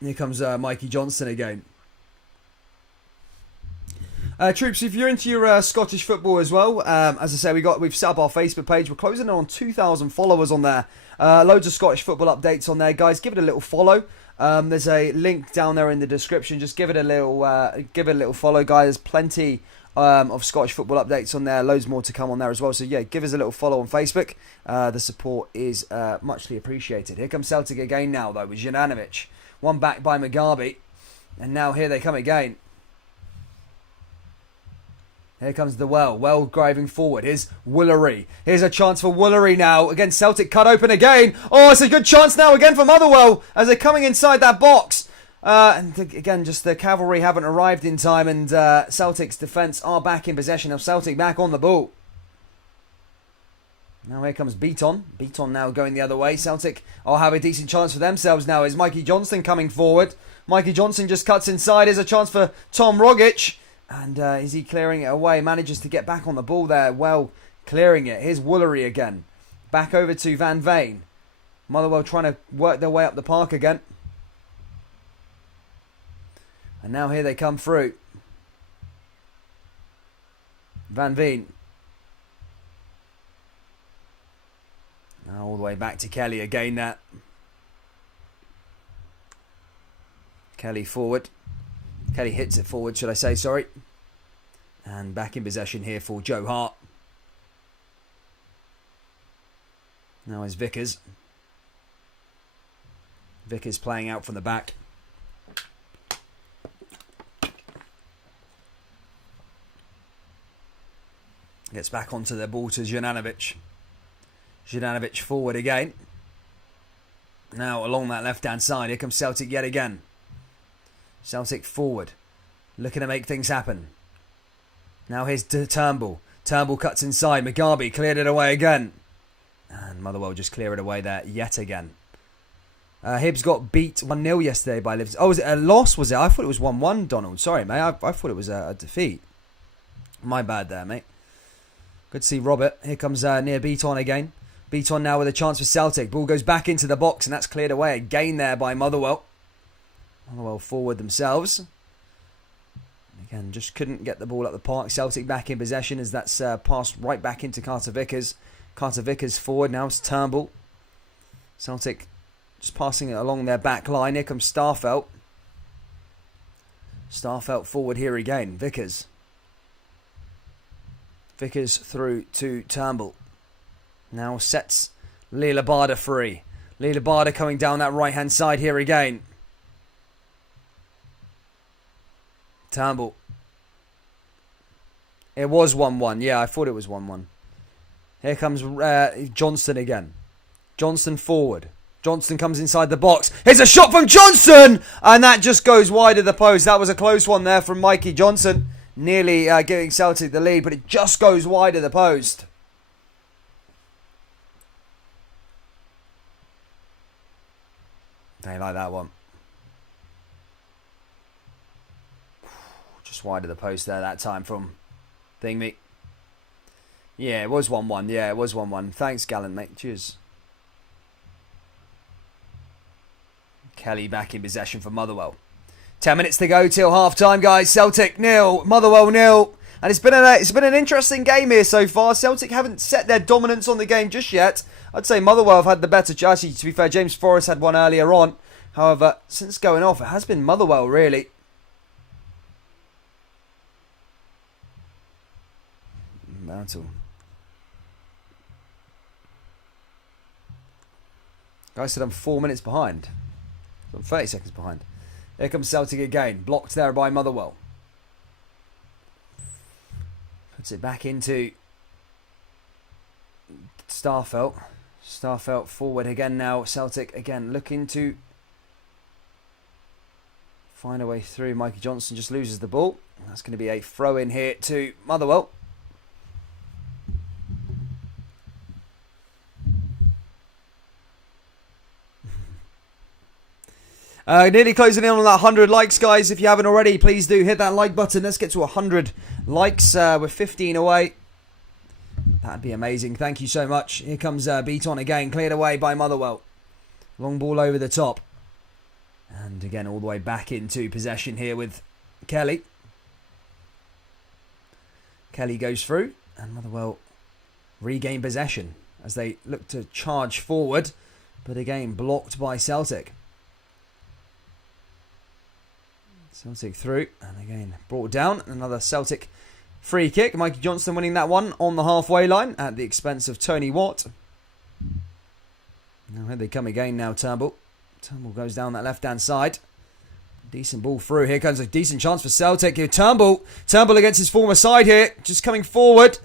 Here comes Mikey Johnston again. Troops, if you're into your Scottish football as well, as I say, we've set up our Facebook page. We're closing in on 2,000 followers on there. Loads of Scottish football updates on there, guys. Give it a little follow. There's a link down there in the description. Just give it a little follow, guys. There's plenty of Scottish football updates on there. Loads more to come on there as well. So yeah, give us a little follow on Facebook. The support is muchly appreciated. Here comes Celtic again now, though, with Juranovic. One back by Mugabe. And now here they come again. Here comes the Well driving forward. Here's Woolery. Here's a chance for Woolery now. Again, Celtic cut open again. Oh, it's a good chance now again for Motherwell as they're coming inside that box. And again, just the cavalry haven't arrived in time, and Celtic's defence are back in possession of Celtic, back on the ball. Now here comes Beaton. Beaton now going the other way. Celtic will have a decent chance for themselves now. Is Mikey Johnston coming forward? Mikey Johnston just cuts inside. Here's a chance for Tom Rogic. And is he clearing it away? Manages to get back on the ball there. Well, clearing it. Here's Woolery again. Back over to Van Veen. Motherwell trying to work their way up the park again. And now here they come through. Van Veen. Now all the way back to Kelly again there. Kelly forward. Kelly hits it forward, should I say, sorry. And back in possession here for Joe Hart. Now is Vickers. Vickers playing out from the back. Gets back onto the ball to Juranovic. Juranovic forward again. Now along that left-hand side, here comes Celtic yet again. Celtic forward, looking to make things happen. Now here's Turnbull. Turnbull cuts inside. Mugabe cleared it away again. And Motherwell just clear it away there yet again. Hibs got beat 1-0 yesterday by Livingston. Oh, was it a loss, was it? I thought it was 1-1, Donald. Sorry, mate. I thought it was a defeat. My bad there, mate. Good to see Robert. Here comes near Beaton again. Beaton now with a chance for Celtic. Ball goes back into the box, and that's cleared away again there by Motherwell. Motherwell forward themselves. Again, just couldn't get the ball up the park. Celtic back in possession as that's passed right back into Carter Vickers. Carter Vickers forward. Now it's Turnbull. Celtic just passing it along their back line. Here comes Starfelt. Starfelt forward here again. Vickers. Vickers through to Turnbull. Now sets Leela Barda free. Leela Barda coming down that right hand side here again. Turnbull. It was 1-1. Yeah, I thought it was 1-1. Here comes Johnston again. Johnston forward. Johnston comes inside the box. Here's a shot from Johnston! And that just goes wide of the post. That was a close one there from Mikey Johnston. Nearly giving Celtic the lead, but it just goes wide of the post. They like that one. Just wide of the post there that time from Thingy. Yeah, it was 1-1. Yeah, it was 1-1. Thanks, Gallant, mate. Cheers. Kelly back in possession for Motherwell. 10 minutes to go till half time, guys. Celtic 0, Motherwell 0. And it's been an interesting game here so far. Celtic haven't set their dominance on the game just yet. I'd say Motherwell have had the better chance. Actually, to be fair, James Forrest had one earlier on. However, since going off, it has been Motherwell, really. Mantle. Guy said I'm 4 minutes behind. So I'm 30 seconds behind. Here comes Celtic again. Blocked there by Motherwell. Puts it back into Starfelt. Starfelt forward again now. Celtic again looking to find a way through. Mikey Johnson just loses the ball. That's going to be a throw in here to Motherwell. Nearly closing in on that 100 likes, guys. If you haven't already, please do hit that like button. Let's get to 100 likes. We're 15 away. That'd be amazing. Thank you so much. Here comes Beaton again. Cleared away by Motherwell. Long ball over the top. And again, all the way back into possession here with Kelly. Kelly goes through. And Motherwell regain possession as they look to charge forward. But again, blocked by Celtic. Celtic through, and again brought down. Another Celtic free kick. Mikey Johnson winning that one on the halfway line at the expense of Tony Watt. Now here they come again now, Turnbull. Turnbull goes down that left-hand side. Decent ball through. Here comes a decent chance for Celtic. Here Turnbull against his former side here. Just coming forward.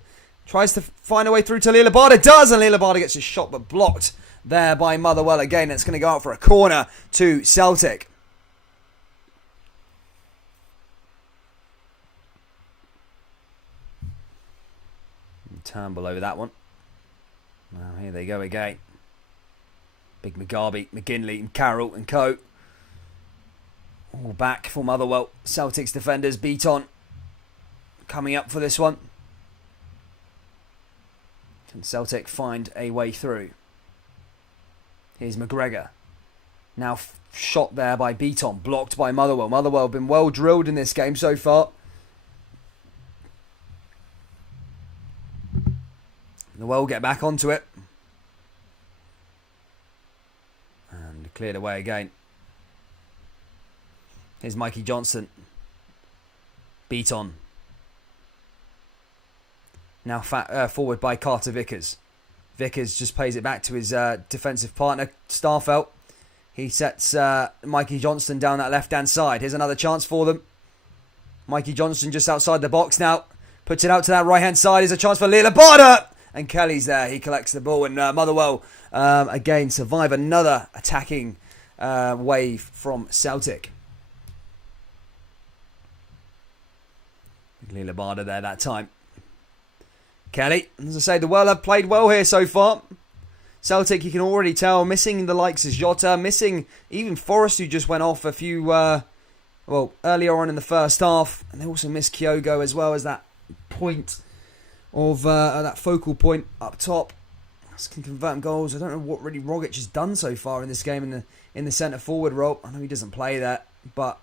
Tries to find a way through to Lillabada. Does, and Lillabada gets his shot, but blocked there by Motherwell again. It's going to go out for a corner to Celtic. Turnbull over that one. Now here they go again. Big Mugabe, McGinley and Carroll and co. All back for Motherwell. Celtic's defenders beat on. Coming up for this one. Can Celtic find a way through? Here's McGregor. Now shot there by Beaton. Blocked by Motherwell. Motherwell have been well drilled in this game so far. Well, get back onto it. And cleared away again. Here's Mikey Johnson. Beaton. Now forward by Carter Vickers. Vickers just plays it back to his defensive partner, Starfelt. He sets Mikey Johnson down that left-hand side. Here's another chance for them. Mikey Johnson just outside the box now. Puts it out to that right-hand side. Here's a chance for Lillabada. And Kelly's there. He collects the ball. And Motherwell, again, survive another attacking wave from Celtic. Lillabada there that time. Kelly, as I say, the Well have played well here so far. Celtic, you can already tell, missing the likes of Jota, missing even Forrest, who just went off a few, earlier on in the first half. And they also missed Kyogo as well as that point of that focal point up top. Can convert goals. I don't know what really Rogic has done so far in this game in the centre forward role. I know he doesn't play that, but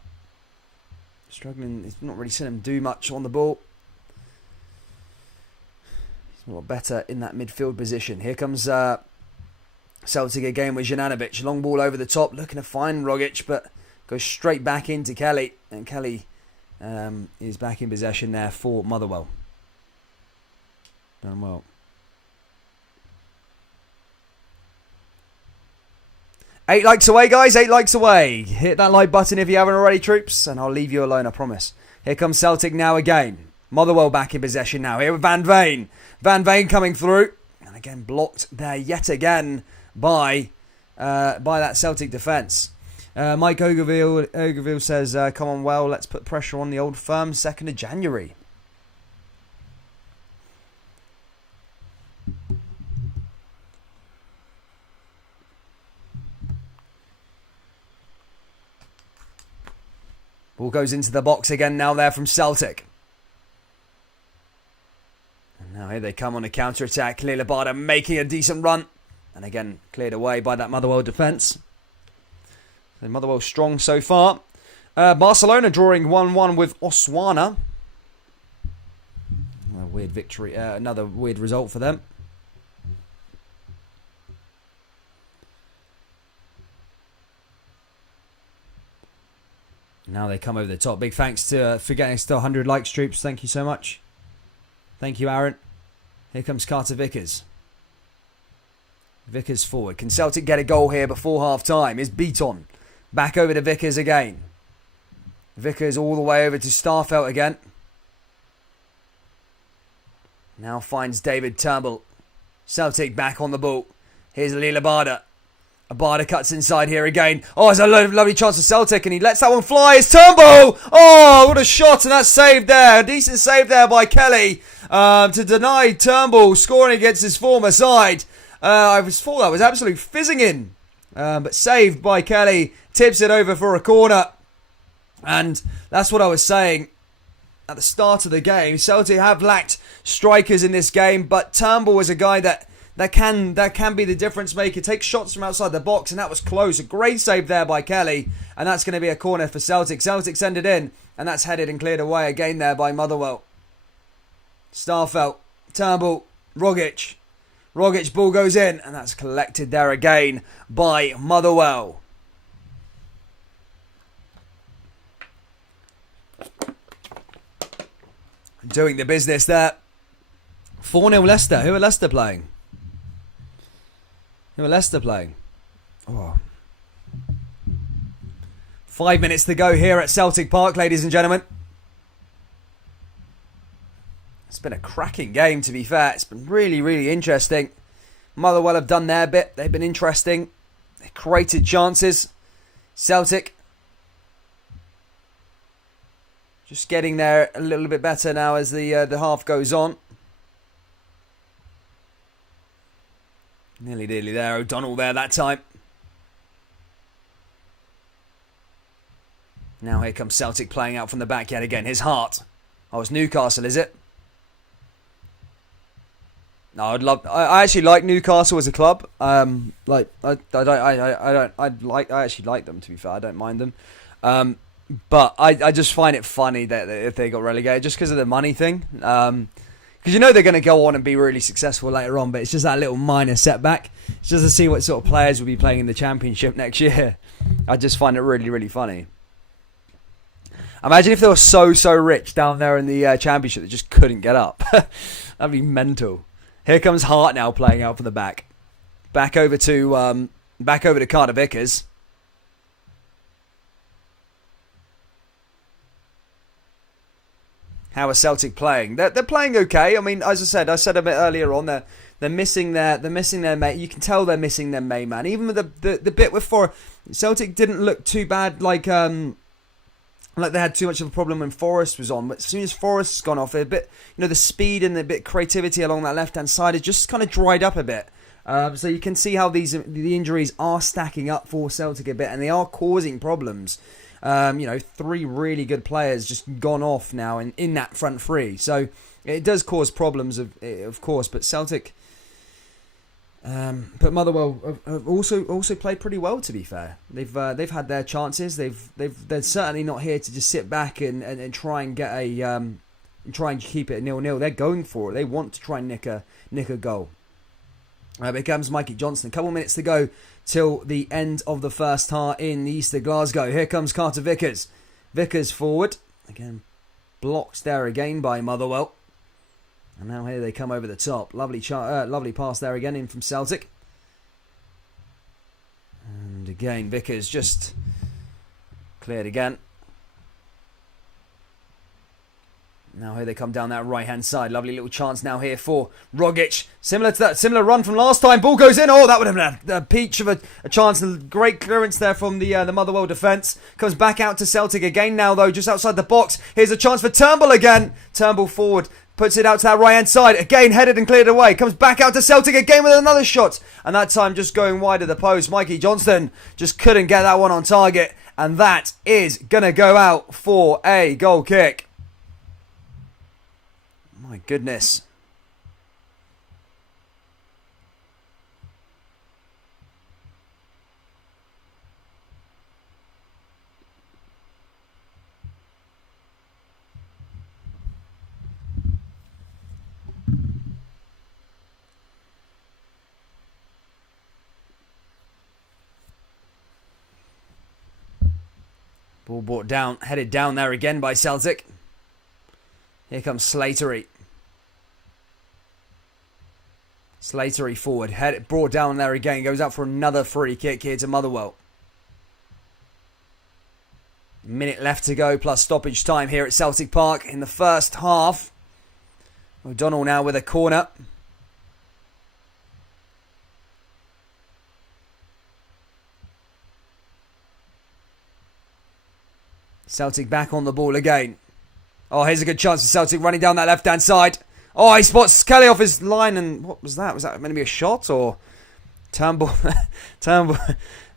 struggling. It's not really seen him do much on the ball. He's a lot better in that midfield position. Here comes Celtic again with Jananovic. Long ball over the top, looking to find Rogic, but goes straight back into Kelly, and Kelly is back in possession there for Motherwell. Done well. 8 likes away, guys. 8 likes away. Hit that like button if you haven't already, troops, and I'll leave you alone, I promise. Here comes Celtic now again. Motherwell back in possession now. Here with Van Veen. Van Veen coming through. And again, blocked there yet again by that Celtic defence. Mike Ogerville says, come on, well, let's put pressure on the old firm. 2nd of January. Ball goes into the box again now there from Celtic. And now here they come on a counter-attack. Lillabada making a decent run. And again, cleared away by that Motherwell defence. So Motherwell strong so far. Barcelona drawing 1-1 with Osasuna. A weird victory. Another weird result for them. Now they come over the top. Big thanks for getting us to 100 likes, troops. Thank you so much. Thank you, Aaron. Here comes Carter Vickers. Vickers forward. Can Celtic get a goal here before half-time? Is Beaton. Back over to Vickers again. Vickers all the way over to Starfelt again. Now finds David Turnbull. Celtic back on the ball. Here's Lee Abada. Abada cuts inside here again. Oh, it's a lovely chance for Celtic, and he lets that one fly. It's Turnbull! Oh, what a shot, and that's saved there. A decent save there by Kelly to deny Turnbull scoring against his former side. I thought that was absolute fizzing in. But saved by Kelly. Tips it over for a corner. And that's what I was saying at the start of the game. Celtic have lacked strikers in this game, but Turnbull is a guy that can be the difference maker. Takes shots from outside the box, and that was close. A great save there by Kelly, and that's going to be a corner for Celtic. Celtic send it in, and that's headed and cleared away again there by Motherwell. Starfelt, Turnbull, Rogic. Rogic ball goes in, and that's collected there again by Motherwell. Doing the business there. 4-0 Leicester. Who are Leicester playing? Oh. 5 minutes to go here at Celtic Park, ladies and gentlemen. It's been a cracking game, to be fair. It's been really, really interesting. Motherwell have done their bit. They've been interesting. They created chances. Celtic just getting there a little bit better now as the half goes on. Nearly there. O'Donnell there that time. Now here comes Celtic playing out from the back yet again. His Hart. Oh, it's Newcastle, is it? No, I actually like Newcastle as a club. I actually like them, to be fair. I don't mind them. But I just find it funny that if they got relegated, just because of the money thing. Because you know they're going to go on and be really successful later on, but it's just that little minor setback. It's just to see what sort of players will be playing in the Championship next year. I just find it really, really funny. Imagine if they were so rich down there in the Championship that just couldn't get up. That'd be mental. Here comes Hart now playing out from the back. Back over to Carter Vickers. How are Celtic playing? They're playing okay. I mean, as I said a bit earlier on, they're missing their mate. You can tell they're missing their main man. Even with the bit with Forest, Celtic didn't look too bad. Like they had too much of a problem when Forest was on. But as soon as Forest's gone off, a bit, the speed and the bit creativity along that left hand side has just kind of dried up a bit. So you can see how the injuries are stacking up for Celtic a bit, and they are causing problems. 3 really good players just gone off now in that front three. So it does cause problems, of course. But Celtic, but Motherwell have also played pretty well. To be fair, they've had their chances. They're certainly not here to just sit back and try and get try and keep it 0-0. They're going for it. They want to try and nick a goal. Here comes Mikey Johnston. A couple minutes to go till the end of the first half in the East of Glasgow. Here comes Carter Vickers. Vickers forward. Again, blocked there again by Motherwell. And now here they come over the top. Lovely pass there again in from Celtic. And again, Vickers just cleared again. Now here they come down that right-hand side. Lovely little chance now here for Rogic. Similar run from last time. Ball goes in. Oh, that would have been a peach of a chance. Great clearance there from the Motherwell defence. Comes back out to Celtic again now, though, just outside the box. Here's a chance for Turnbull again. Turnbull forward. Puts it out to that right-hand side. Again, headed and cleared away. Comes back out to Celtic again with another shot. And that time just going wide of the post. Mikey Johnston just couldn't get that one on target. And that is going to go out for a goal kick. My goodness. Ball brought down, headed down there again by Celtic. Here comes Slattery. Slattery forward, brought down there again, goes out for another free kick here to Motherwell. Minute left to go plus stoppage time here at Celtic Park in the first half. O'Donnell now with a corner. Celtic back on the ball again. Oh, here's a good chance for Celtic running down that left-hand side. Oh, he spots Kelly off his line, and what was that? Was that meant to be a shot, or Turnbull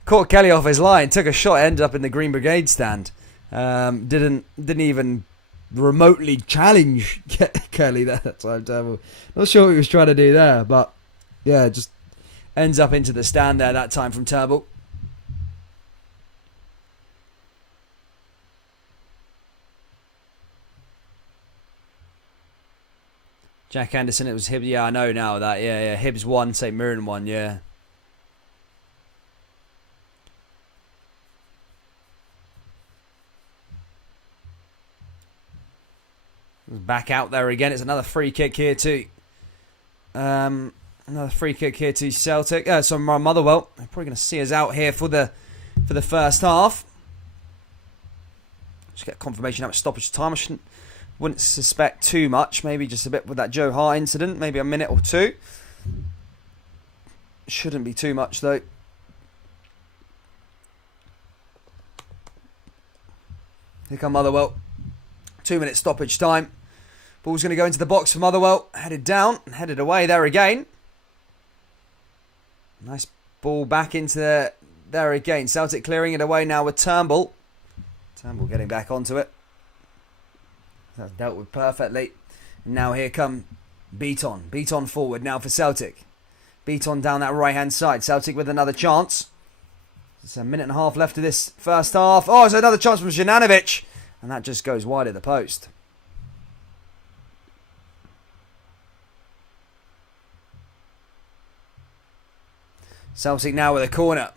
caught Kelly off his line, took a shot, ended up in the Green Brigade stand. Didn't even remotely challenge Kelly that time. Turnbull. Not sure what he was trying to do there, but yeah, just ends up into the stand there that time from Turnbull. Jack Anderson, it was Hibs. Yeah, I know now that. Yeah. Hibs won, St Mirren won, yeah. Back out there again. It's another free kick here too. Another free kick here to Celtic. So Motherwell. They're probably going to see us out here for the first half. Just get confirmation how much stoppage time. Wouldn't suspect too much. Maybe just a bit with that Joe Hart incident. Maybe a minute or two. Shouldn't be too much though. Here come Motherwell. 2-minute stoppage time. Ball's going to go into the box for Motherwell. Headed down and headed away there again. Nice ball back into there again. Celtic clearing it away now with Turnbull. Turnbull getting back onto it. That's dealt with perfectly. And now here come Beaton. Beaton forward now for Celtic. Beaton down that right-hand side. Celtic with another chance. There's a minute and a half left of this first half. Oh, it's another chance from Juranovic. And that just goes wide of the post. Celtic now with a corner.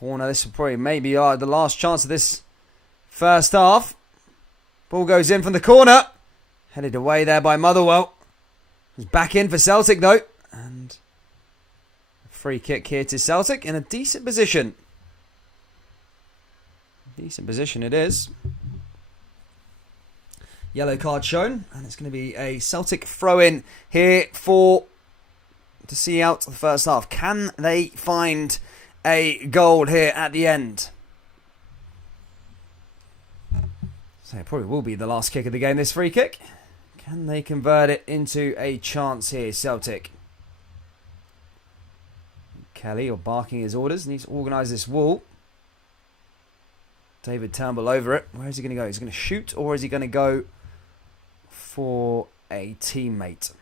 This will probably maybe the last chance of this first half. Ball goes in from the corner. Headed away there by Motherwell. It's back in for Celtic though. And a free kick here to Celtic in a decent position. Decent position it is. Yellow card shown. And it's going to be a Celtic throw-in here to see out the first half. Can they find a goal here at the end? So it probably will be the last kick of the game, this free kick. Can they convert it into a chance here, Celtic? Kelly, or barking his orders, needs to organise this wall. David Turnbull over it. Where is he going to go? Is he going to shoot, or is he going to go for a teammate?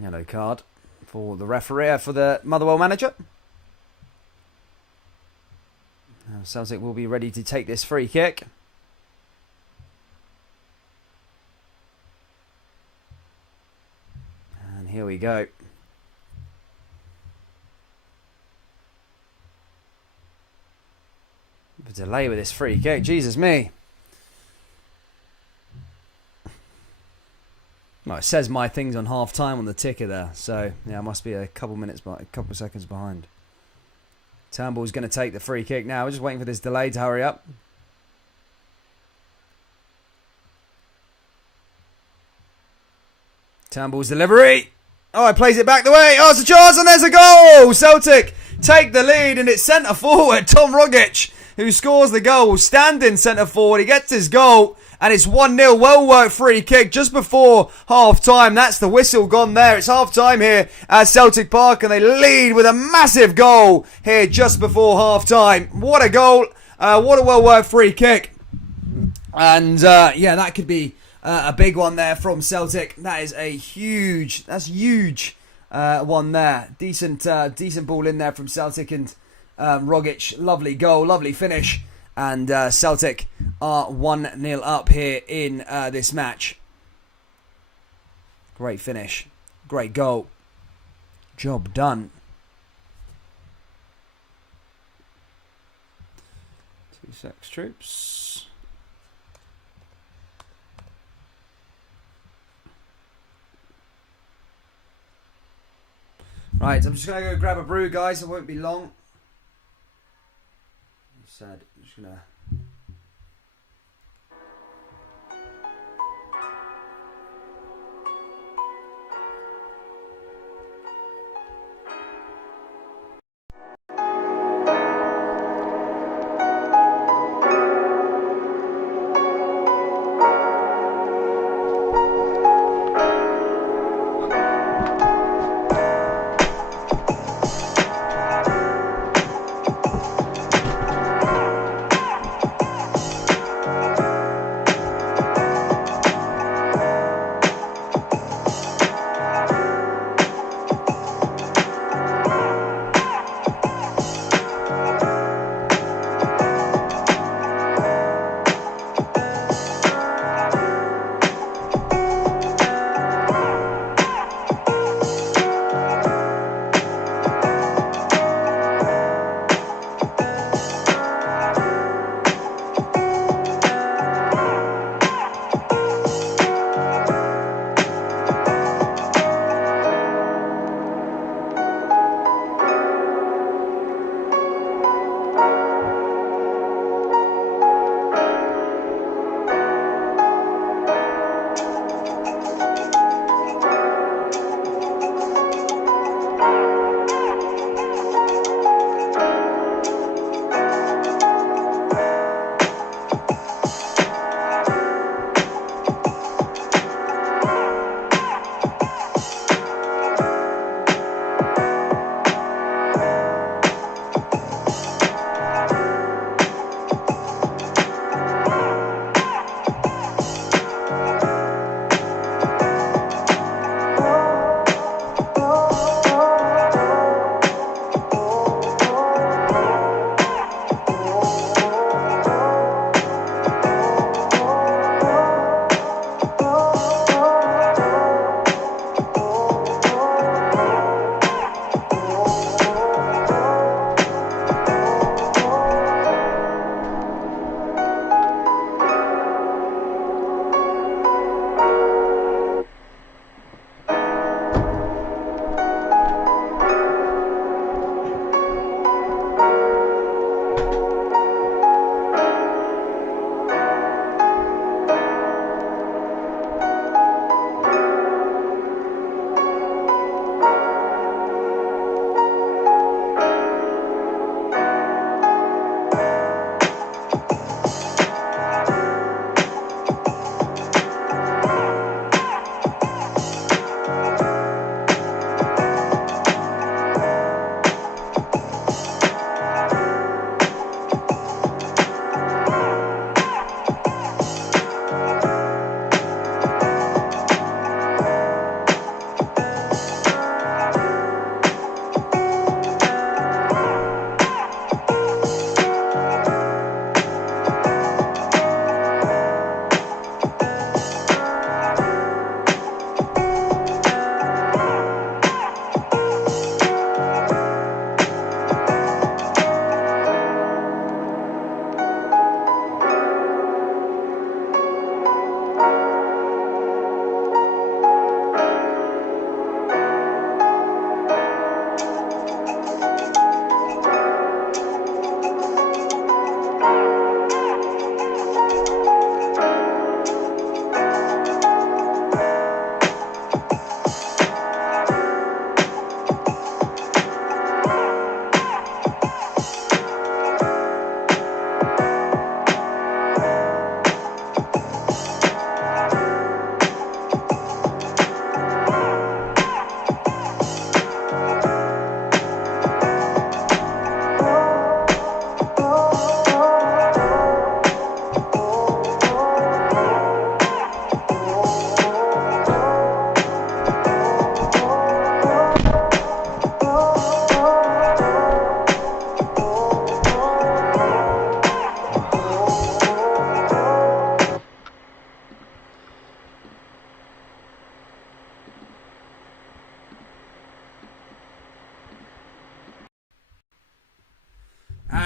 Yellow card for the referee, for the Motherwell manager. Now Celtic will be ready to take this free kick. And here we go. A delay with this free kick. Jesus me. Well, it says my things on half time on the ticker there. So, yeah, I must be a couple of seconds behind. Turnbull's going to take the free kick now. We're just waiting for this delay to hurry up. Turnbull's delivery. Oh, he plays it back the way. Oh, it's a chance and there's a goal. Celtic take the lead and it's centre forward. Tom Rogic, who scores the goal, standing centre forward. He gets his goal. And it's 1-0, well-worked free kick just before half-time. That's the whistle gone there. It's half-time here at Celtic Park, and they lead with a massive goal here just before half-time. What a goal. What a well-worked free kick. And, yeah, that could be a big one there from Celtic. That is huge one there. Decent ball in there from Celtic and Rogic. Lovely goal, lovely finish. And Celtic are 1-0 up here in this match. Great finish. Great goal. Job done. 2 secs, troops. Right, I'm just going to go grab a brew, guys. It won't be long. Sad. I'm just going to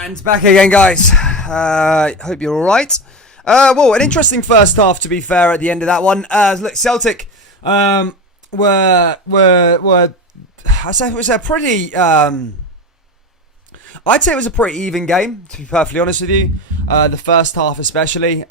And back again, guys. Hope you're all right. Well, an interesting first half, to be fair, at the end of that one. Look, Celtic were I say it was a pretty. I'd say it was a pretty even game, to be perfectly honest with you. The first half, especially.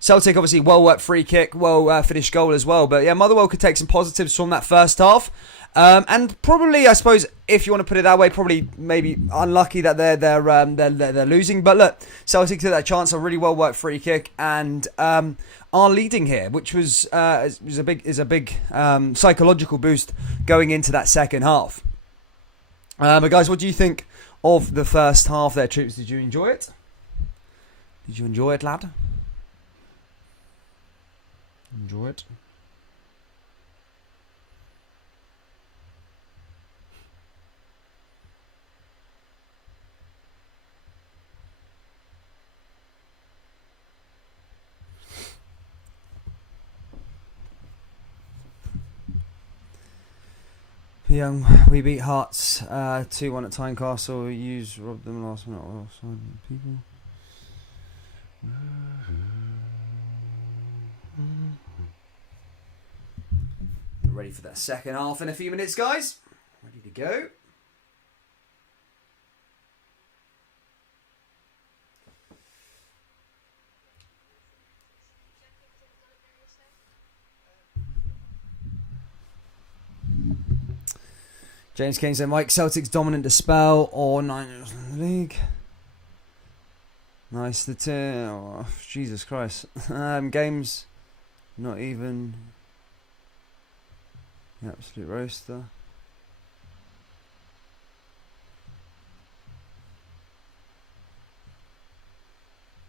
Celtic, obviously, well-worked free kick, well-finished goal as well. But yeah, Motherwell could take some positives from that first half. And probably, I suppose, if you want to put it that way, probably maybe unlucky that they're losing. But look, Celtic took that chance, a really well-worked free kick, and are leading here, which is a big psychological boost going into that second half. But guys, what do you think of the first half there, troops? Did you enjoy it? Did you enjoy it, lad? Enjoy it. Young, we beat Hearts 2-1 at Tynecastle. We robbed them last minute. People. Ready for that second half in a few minutes, guys. Ready to go. James King said, Mike, Celtic's dominant dispel or 9 years in the league. Nice. Jesus Christ. Games, not even. The absolute roaster.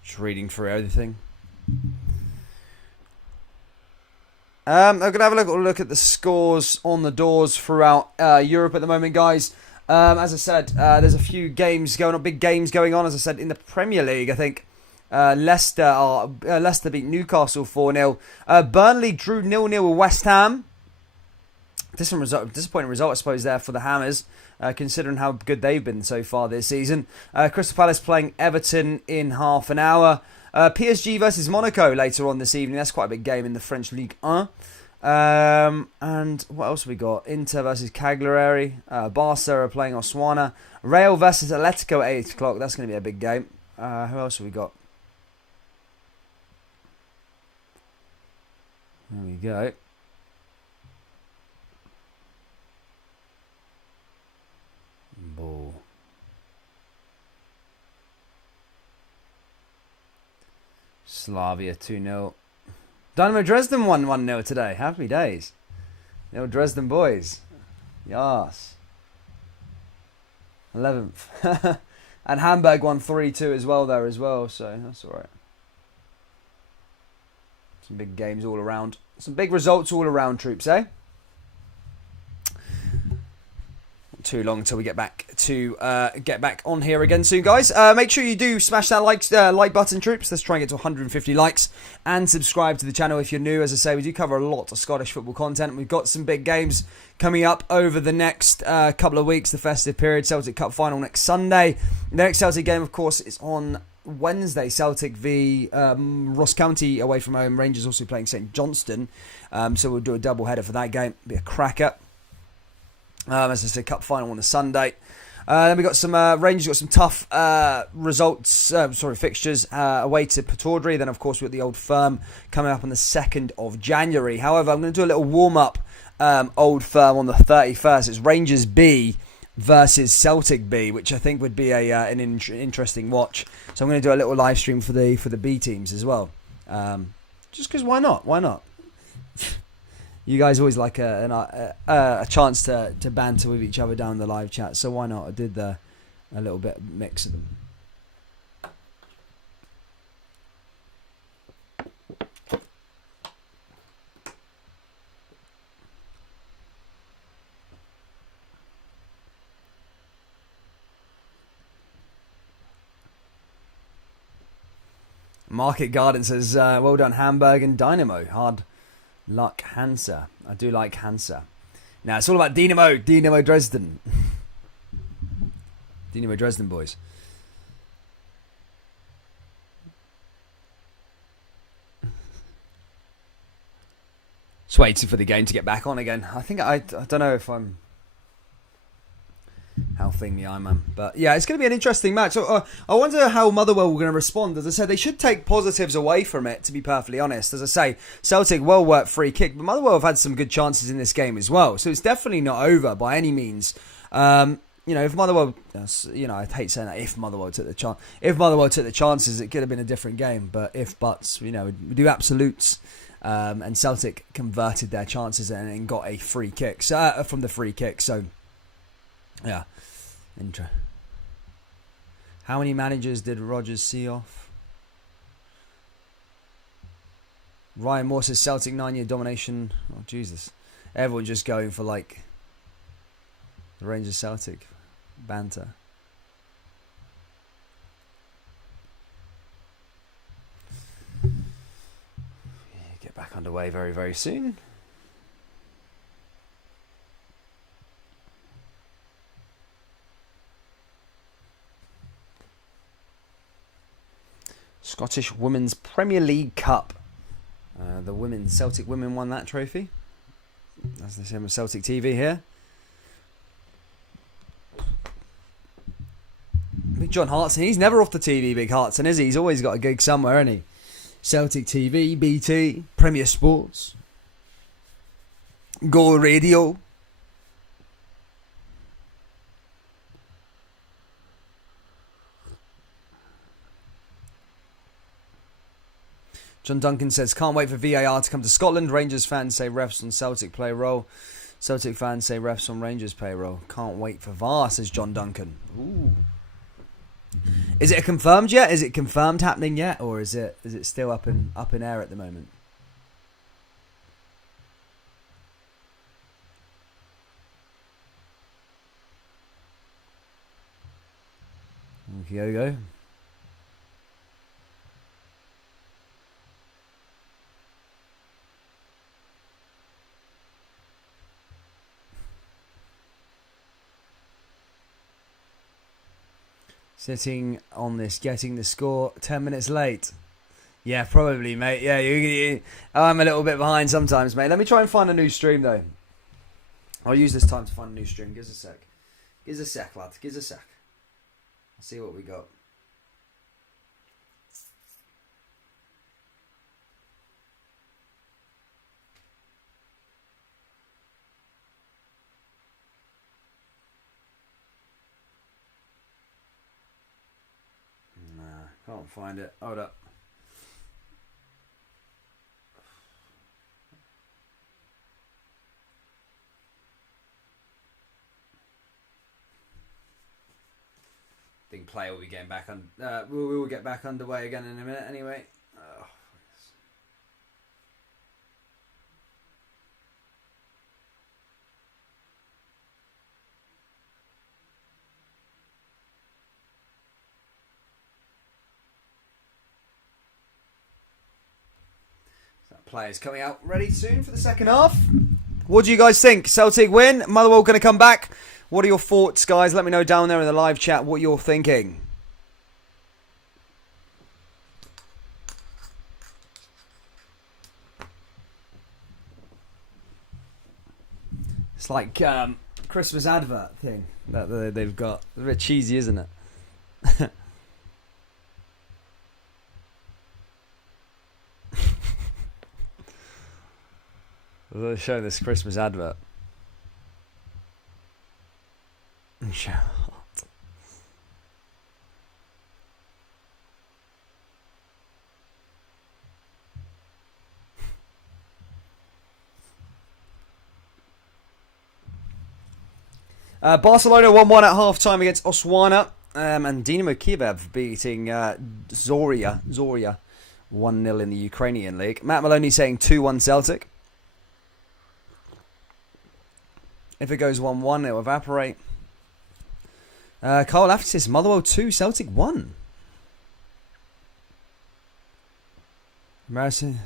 Just reading through everything. I'm going to have a look at the scores on the doors throughout Europe at the moment, guys. As I said, there's a few games going on, big games going on. As I said, in the Premier League, I think Leicester beat Newcastle 4-0. Burnley drew 0-0 with West Ham. Disappointing result, I suppose, there for the Hammers, considering how good they've been so far this season. Crystal Palace playing Everton in half an hour. PSG versus Monaco later on this evening. That's quite a big game in the French Ligue 1. And what else have we got? Inter versus Cagliari. Barca are playing Osasuna. Real versus Atletico at 8 o'clock. That's going to be a big game. Who else have we got? There we go. Ball. Slavia 2-0. Dynamo Dresden won 1-0 today. Happy days. The old Dresden boys. Yes. 11th. And Hamburg won 3-2 as well there as well. So that's alright. Some big games all around. Some big results all around, troops, eh? Too long until we get back on here again soon, guys. Make sure you do smash that like button, troops. Let's try and get to 150 likes and subscribe to the channel if you're new. As I say, we do cover a lot of Scottish football content. We've got some big games coming up over the next couple of weeks. The festive period, Celtic Cup final next Sunday. The next Celtic game, of course, is on Wednesday. Celtic v Ross County away from home. Rangers also playing St Johnstone. So we'll do a double header for that game. Be a cracker. As I said, cup final on a Sunday. Then we got some Rangers got some tough fixtures away to Pataudry. Then of course we got the Old Firm coming up on the 2nd of January. However, I'm going to do a little warm up Old Firm on the 31st. It's Rangers B versus Celtic B, which I think would be an interesting watch. So I'm going to do a little live stream for the B teams as well. Just because why not? Why not? You guys always like a chance to banter with each other down the live chat, so why not? I did a little bit mix of them. Market Garden says, well done Hamburg and Dynamo. Hard luck Hansa. I do like Hansa. Now it's all about Dynamo Dresden. Dynamo Dresden boys. Just waiting for the game to get back on again. I think I don't know if I'm how thingy I am, but yeah, it's going to be an interesting match. So, I wonder how Motherwell were going to respond. As I said, they should take positives away from it, to be perfectly honest. As I say, Celtic, well-worked free kick, but Motherwell have had some good chances in this game as well, so it's definitely not over by any means. If Motherwell, I hate saying that, if Motherwell took the chances, it could have been a different game, but we do absolutes. And Celtic converted their chances and got a free kick from the free kick. So, yeah. How many managers did Rogers see off? Ryan Moore says Celtic 9-year domination. Oh, Jesus. Everyone just going for, the Rangers Celtic banter. Get back underway very, very soon. Scottish Women's Premier League Cup. The Celtic women won that trophy. That's the same with Celtic TV here. Big John Hartson, he's never off the TV, Big Hartson, is he? He's always got a gig somewhere, hasn't he? Celtic TV, BT, Premier Sports, Go Radio. John Duncan says, can't wait for VAR to come to Scotland. Rangers fans say refs on Celtic play role. Celtic fans say refs on Rangers play role. Can't wait for VAR, says John Duncan. Ooh. Is it confirmed yet? Is it confirmed happening yet? Or is it still up in air at the moment? Here we go. Sitting on this, getting the score 10 minutes late. Yeah, probably, mate. Yeah, I'm a little bit behind sometimes, mate. Let me try and find a new stream, though. I'll use this time to find a new stream. Give us a sec. Give us a sec, lad. Give us a sec. I'll see what we got. Can't find it. Hold up. I think play will be getting back on. We will get back underway again in a minute. Anyway. Oh. Players coming out ready soon for the second half. What do you guys think? Celtic win? Motherwell going to come back? What are your thoughts, guys? Let me know down there in the live chat what you're thinking. It's like Christmas advert thing that they've got. It's a bit cheesy, isn't it? They'll show this Christmas advert. Barcelona 1-1 at half-time against Oswana. And Dinamo Kiev beating Zoria 1-0 in the Ukrainian league. Matt Maloney saying 2-1 Celtic. If it goes 1-1, it'll evaporate. Carl Aftis, Motherwell 2, Celtic 1. Embarrassing.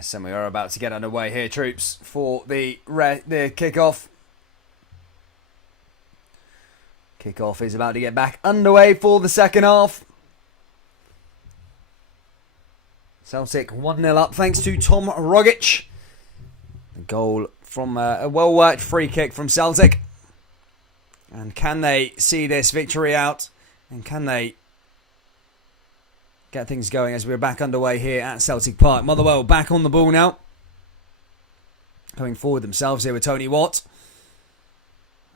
Yes, and we are about to get underway here, troops, for the kickoff. Kickoff is about to get back underway for the second half. Celtic 1-0 up thanks to Tom Rogic. The goal from a well-worked free kick from Celtic. And can they see this victory out? And can they get things going as we're back underway here at Celtic Park? Motherwell back on the ball now. Going forward themselves here with Tony Watt.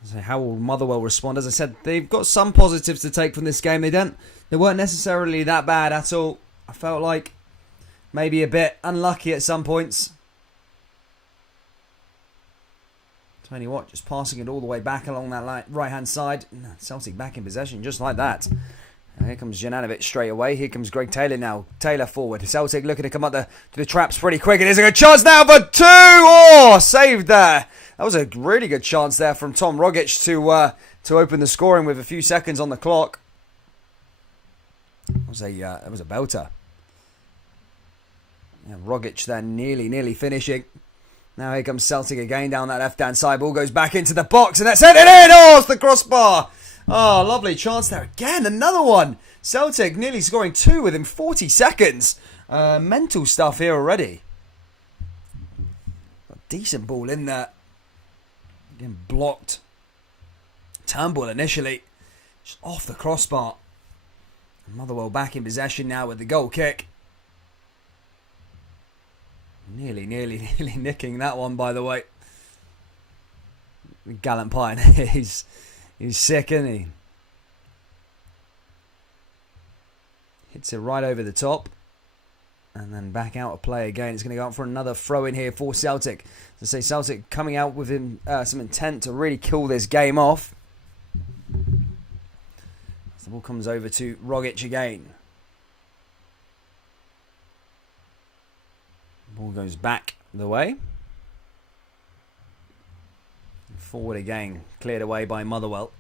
So how will Motherwell respond? As I said, they've got some positives to take from this game. They weren't necessarily that bad at all. I felt like maybe a bit unlucky at some points. Tony Watt just passing it all the way back along that right-hand side. Celtic back in possession just like that. And here comes Juranovic straight away. Here comes Greg Taylor now. Taylor forward. Celtic looking to come up to the traps pretty quick. It is a good chance now for 2! Oh, saved there. That was a really good chance there from Tom Rogic to open the scoring with a few seconds on the clock. It was a belter. Yeah, Rogic there nearly finishing. Now here comes Celtic again down that left-hand side. Ball goes back into the box and that's headed in. Oh, it's the crossbar. Oh, lovely chance there again. Another one. Celtic nearly scoring 2 within 40 seconds. Mental stuff here already. A decent ball in there. Again, blocked. Turnbull initially. Just off the crossbar. Motherwell back in possession now with the goal kick. Nearly nicking that one, by the way. Gallant Pine, he's sick, isn't he? Hits it right over the top. And then back out of play again. It's going to go out for another throw in here for Celtic. To say Celtic coming out with some intent to really kill this game off. The ball comes over to Rogic again. Ball goes back the way. Forward again. Cleared away by Motherwell.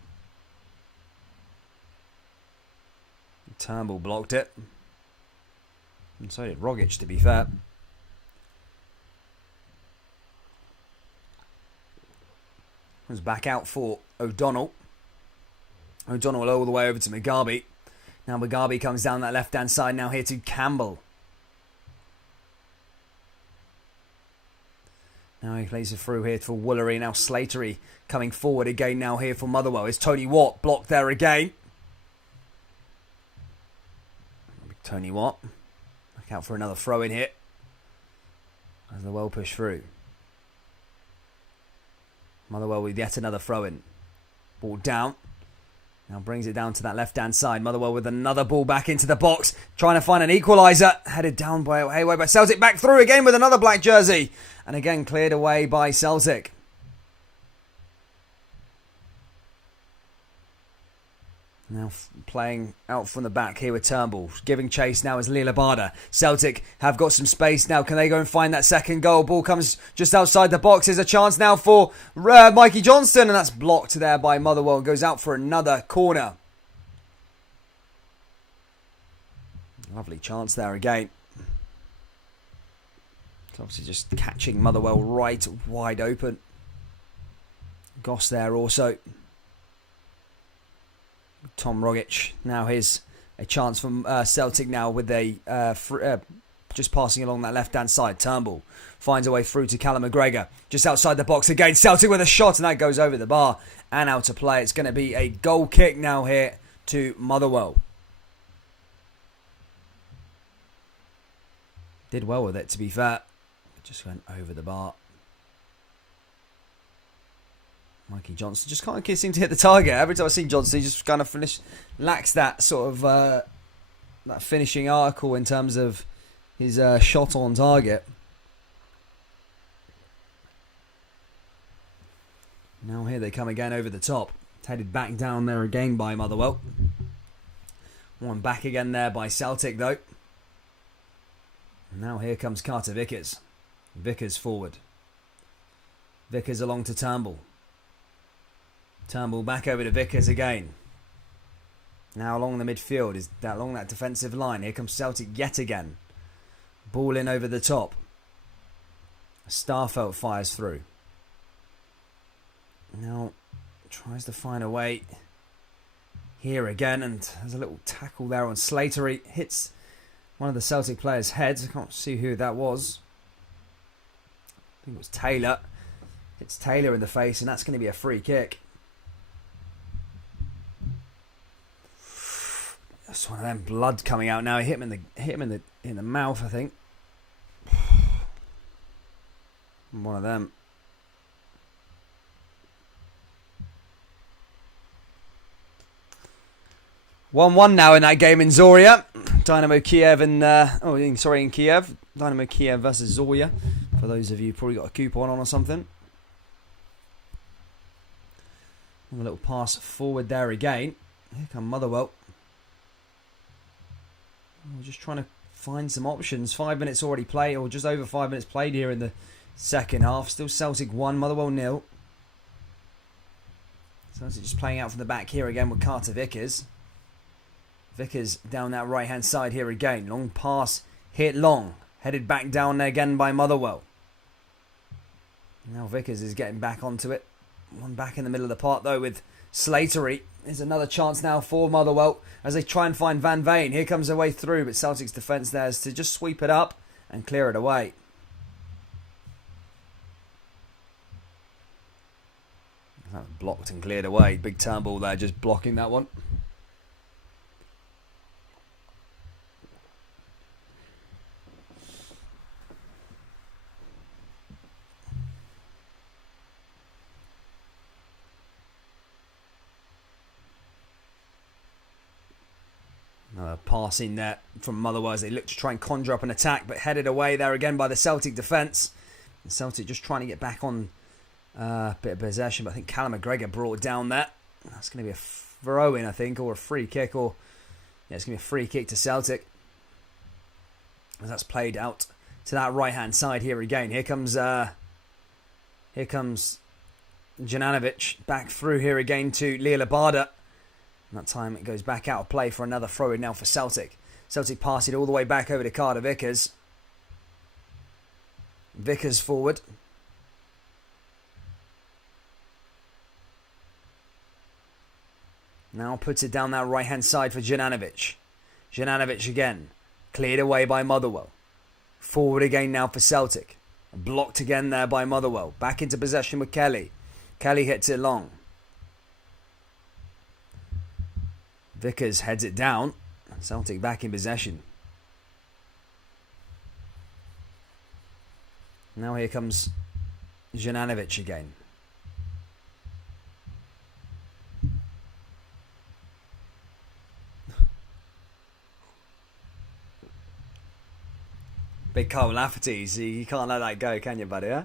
Turnbull blocked it. And so did Rogic, to be fair. Was back out for O'Donnell. O'Donnell all the way over to Mugabe. Now Mugabe comes down that left-hand side. Now here to Campbell. Now he plays it through here for Woolery. Now Slattery coming forward again now here for Motherwell. It's Tony Watt blocked there again. Tony Watt. Back out for another throw in here. As the well push through. Motherwell with yet another throw in. Ball down. Now brings it down to that left-hand side. Motherwell with another ball back into the box. Trying to find an equaliser. Headed down by Hayway by Celtic. Back through again with another black jersey. And again cleared away by Celtic. Now playing out from the back here with Turnbull. Giving chase now is Lila Barda. Celtic have got some space now. Can they go and find that second goal? Ball comes just outside the box. There's a chance now for Mikey Johnston. And that's blocked there by Motherwell. Goes out for another corner. Lovely chance there again. It's obviously just catching Motherwell right wide open. Goss there also. Tom Rogic. Now here's a chance from Celtic now with a just passing along that left-hand side. Turnbull finds a way through to Callum McGregor. Just outside the box again. Celtic with a shot and that goes over the bar and out of play. It's going to be a goal kick now here to Motherwell. Did well with it, to be fair. Just went over the bar. Mikey Johnston just kind of seemed to hit the target. Every time I've seen Johnston, he just kind of lacks that sort of that finishing article in terms of his shot on target. Now here they come again over the top. Headed back down there again by Motherwell. One back again there by Celtic though. Now here comes Carter Vickers. Vickers forward. Vickers along to Turnbull. Turnbull back over to Vickers again. Now along the midfield, along that defensive line. Here comes Celtic yet again. Ball in over the top. Starfelt fires through. Now tries to find a way here again, and there's a little tackle there on Slater. He hits one of the Celtic players' heads. I can't see who that was. I think it was Taylor. Hits Taylor in the face, and that's going to be a free kick. That's one of them. Blood coming out now. He hit him in the mouth, I think. One of them. 1-1 now in that game in Zorya. Dynamo Kiev and in Kiev. Dynamo Kiev versus Zorya. For those of you who probably got a coupon on or something. And a little pass forward there again. Here come Motherwell. We're just trying to find some options. 5 minutes already played, or just over 5 minutes played here in the second half. Still Celtic 1, Motherwell 0. Celtic just playing out from the back here again with Carter Vickers. Vickers down that right hand side here again. Long pass hit long. Headed back down there again by Motherwell. Now Vickers is getting back onto it. One back in the middle of the park though with Slatery. There's another chance now for Motherwell as they try and find Van Veen. Here comes the way through, but Celtic's defence there is to just sweep it up and clear it away. That was blocked and cleared away. Big Turnbull there just blocking that one. Pass in there from Motherwell as they look to try and conjure up an attack, but headed away there again by the Celtic defence. The Celtic just trying to get back on a bit of possession, but I think Callum McGregor brought down there. That's going to be a throw-in, I think, or a free kick, or yeah, it's going to be a free kick to Celtic. As that's played out to that right-hand side here again. Here comes Jananovic back through here again to Lila Barda. That time it goes back out of play for another throw-in now for Celtic. Celtic pass it all the way back over to Carter Vickers. Vickers forward. Now puts it down that right-hand side for Jananovic. Jananovic again. Cleared away by Motherwell. Forward again now for Celtic. Blocked again there by Motherwell. Back into possession with Kelly. Kelly hits it long. Vickers heads it down. Celtic back in possession. Now here comes Jananovic again. Big Carl Lafferty. You can't let that go, can you, buddy? Huh?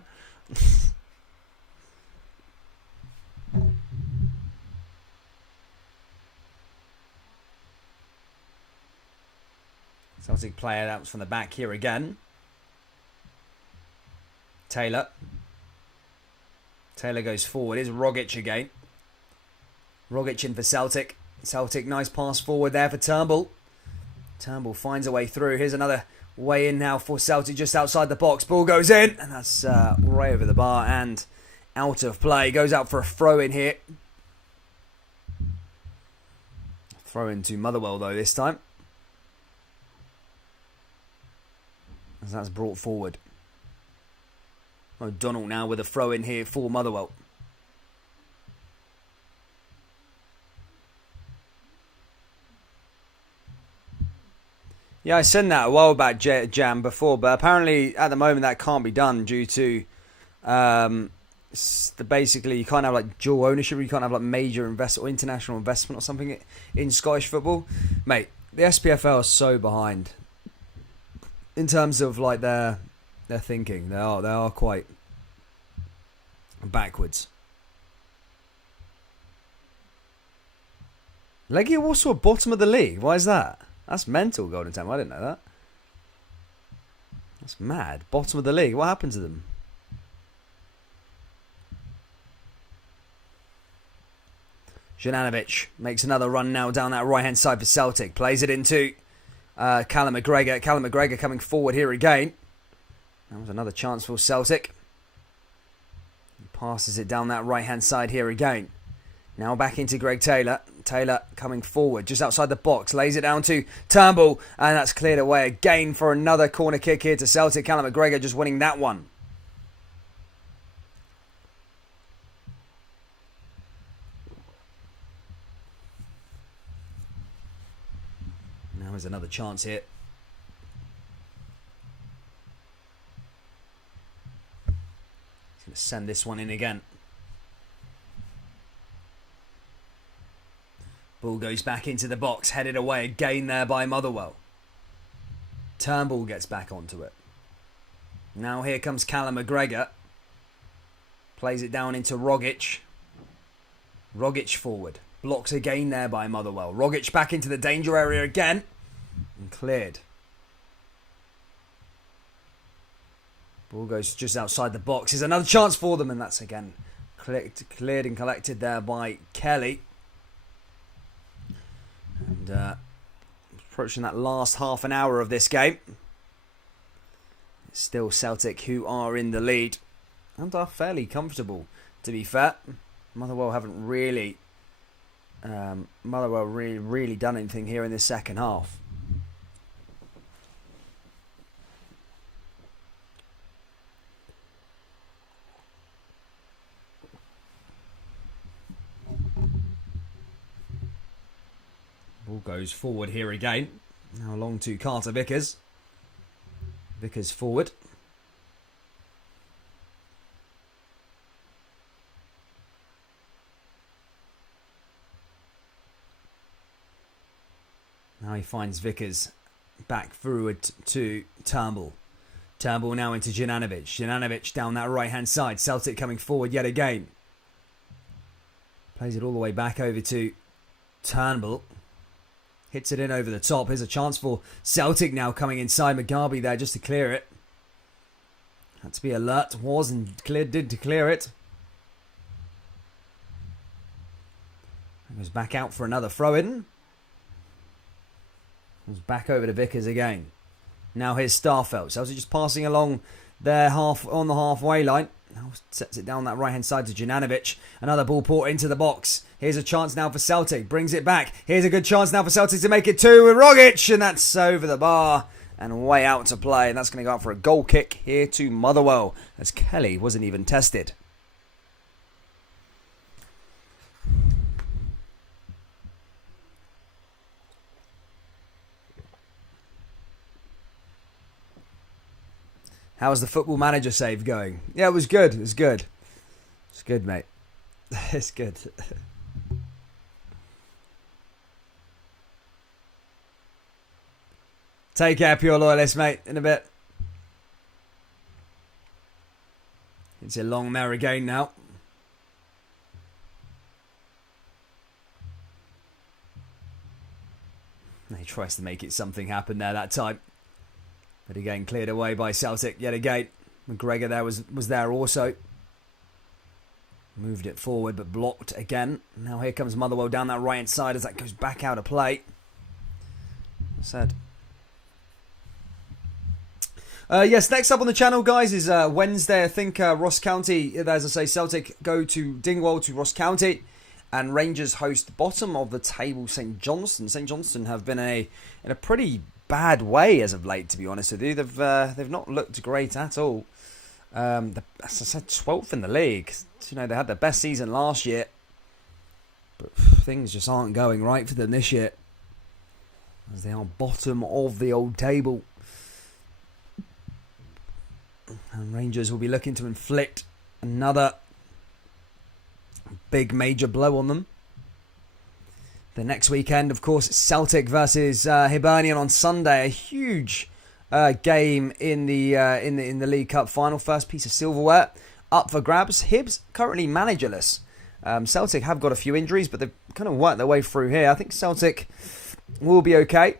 Celtic player that was from the back here again. Taylor. Taylor goes forward. Here's Rogic again. Rogic in for Celtic. Celtic, nice pass forward there for Turnbull. Turnbull finds a way through. Here's another way in now for Celtic just outside the box. Ball goes in. And that's right over the bar and out of play. Goes out for a throw in here. Throw in to Motherwell though this time. As that's brought forward. O'Donnell now with a throw in here for Motherwell. Yeah, I said that a while back, Jam, before, but apparently at the moment that can't be done due to basically you can't have like dual ownership, you can't have like major investment or international investment or something in Scottish football. Mate, the SPFL is so behind in terms of like their thinking. They are quite backwards. Legia Warsaw bottom of the league. Why is that? That's mental, Golden Temple. I didn't know that. That's mad. Bottom of the league. What happened to them? Jananovic makes another run now down that right-hand side for Celtic. Plays it into Callum McGregor. Callum McGregor coming forward here again. That was another chance for Celtic. He passes it down that right-hand side here again. Now back into Greg Taylor. Taylor coming forward, just outside the box. Lays it down to Turnbull. And that's cleared away again for another corner kick here to Celtic. Callum McGregor just winning that one. Now there's another chance here. He's going to send this one in again. Ball goes back into the box, headed away again there by Motherwell. Turnbull gets back onto it. Now here comes Callum McGregor. Plays it down into Rogic. Rogic forward. Blocks again there by Motherwell. Rogic back into the danger area again. And cleared. Ball goes just outside the box. There's another chance for them, and that's again cleared and collected there by Kelly. And approaching that last half an hour of this game. It's still Celtic who are in the lead. And are fairly comfortable, to be fair. Motherwell haven't really really done anything here in the second half. Ball goes forward here again. Now along to Carter Vickers. Vickers forward. Now he finds Vickers back forward to Turnbull. Turnbull now into Jananovic. Jananovic down that right-hand side. Celtic coming forward yet again. Plays it all the way back over to Turnbull. Hits it in over the top. Here's a chance for Celtic now coming inside. Mugabe there just to clear it. Had to be alert. Was and did to clear it. Goes back out for another throw-in. Comes back over to Vickers again. Now here's Starfelt. Celtic just passing along their on the halfway line. Now sets it down that right-hand side to Jananovic. Another ball put into the box. Here's a chance now for Celtic. Brings it back. Here's a good chance now for Celtic to make it two with Rogic. And that's over the bar and way out to play. And that's going to go out for a goal kick here to Motherwell, as Kelly wasn't even tested. How's the Football Manager save going? Yeah, it was good. It was good. It's good, mate. It's good. Take care, pure loyalist, mate. In a bit. It's a long mare again now. He tries to make it something happen there that time. But again, cleared away by Celtic yet again. McGregor there was there also. Moved it forward, but blocked again. Now here comes Motherwell down that right-hand side as that goes back out of play. Sad. Yes, next up on the channel, guys, is Wednesday. I think Ross County, as I say, Celtic go to Dingwall to Ross County. And Rangers host bottom of the table St Johnstone. St Johnstone have been in a pretty bad way as of late, to be honest with you. They've not looked great at all. As I said, 12th in the league. You know, they had their best season last year, but things just aren't going right for them this year, as they are bottom of the old table. And Rangers will be looking to inflict another big major blow on them. The next weekend, of course, Celtic versus Hibernian on Sunday. A huge game in the League Cup final. First piece of silverware up for grabs. Hibs currently managerless. Celtic have got a few injuries, but they've kind of worked their way through here. I think Celtic will be okay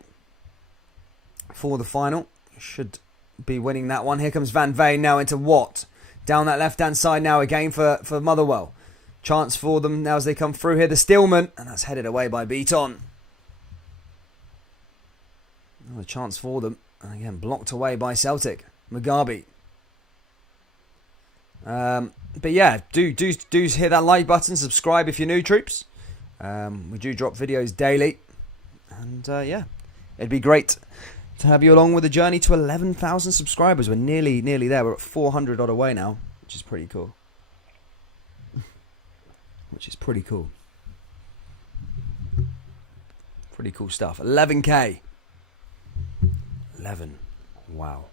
for the final. Should be winning that one. Here comes Van Veen now into Watt. Down that left-hand side now again for Motherwell. Chance for them now as they come through here. The Stillman, and that's headed away by Beaton. Another chance for them. And again, blocked away by Celtic. Mugabe. But yeah, do hit that like button, subscribe if you're new, troops. We do drop videos daily, and yeah, it'd be great to have you along with the journey to 11,000 subscribers. We're nearly there. We're at 400 odd away now, which is pretty cool. Pretty cool stuff. 11k. 11. Wow.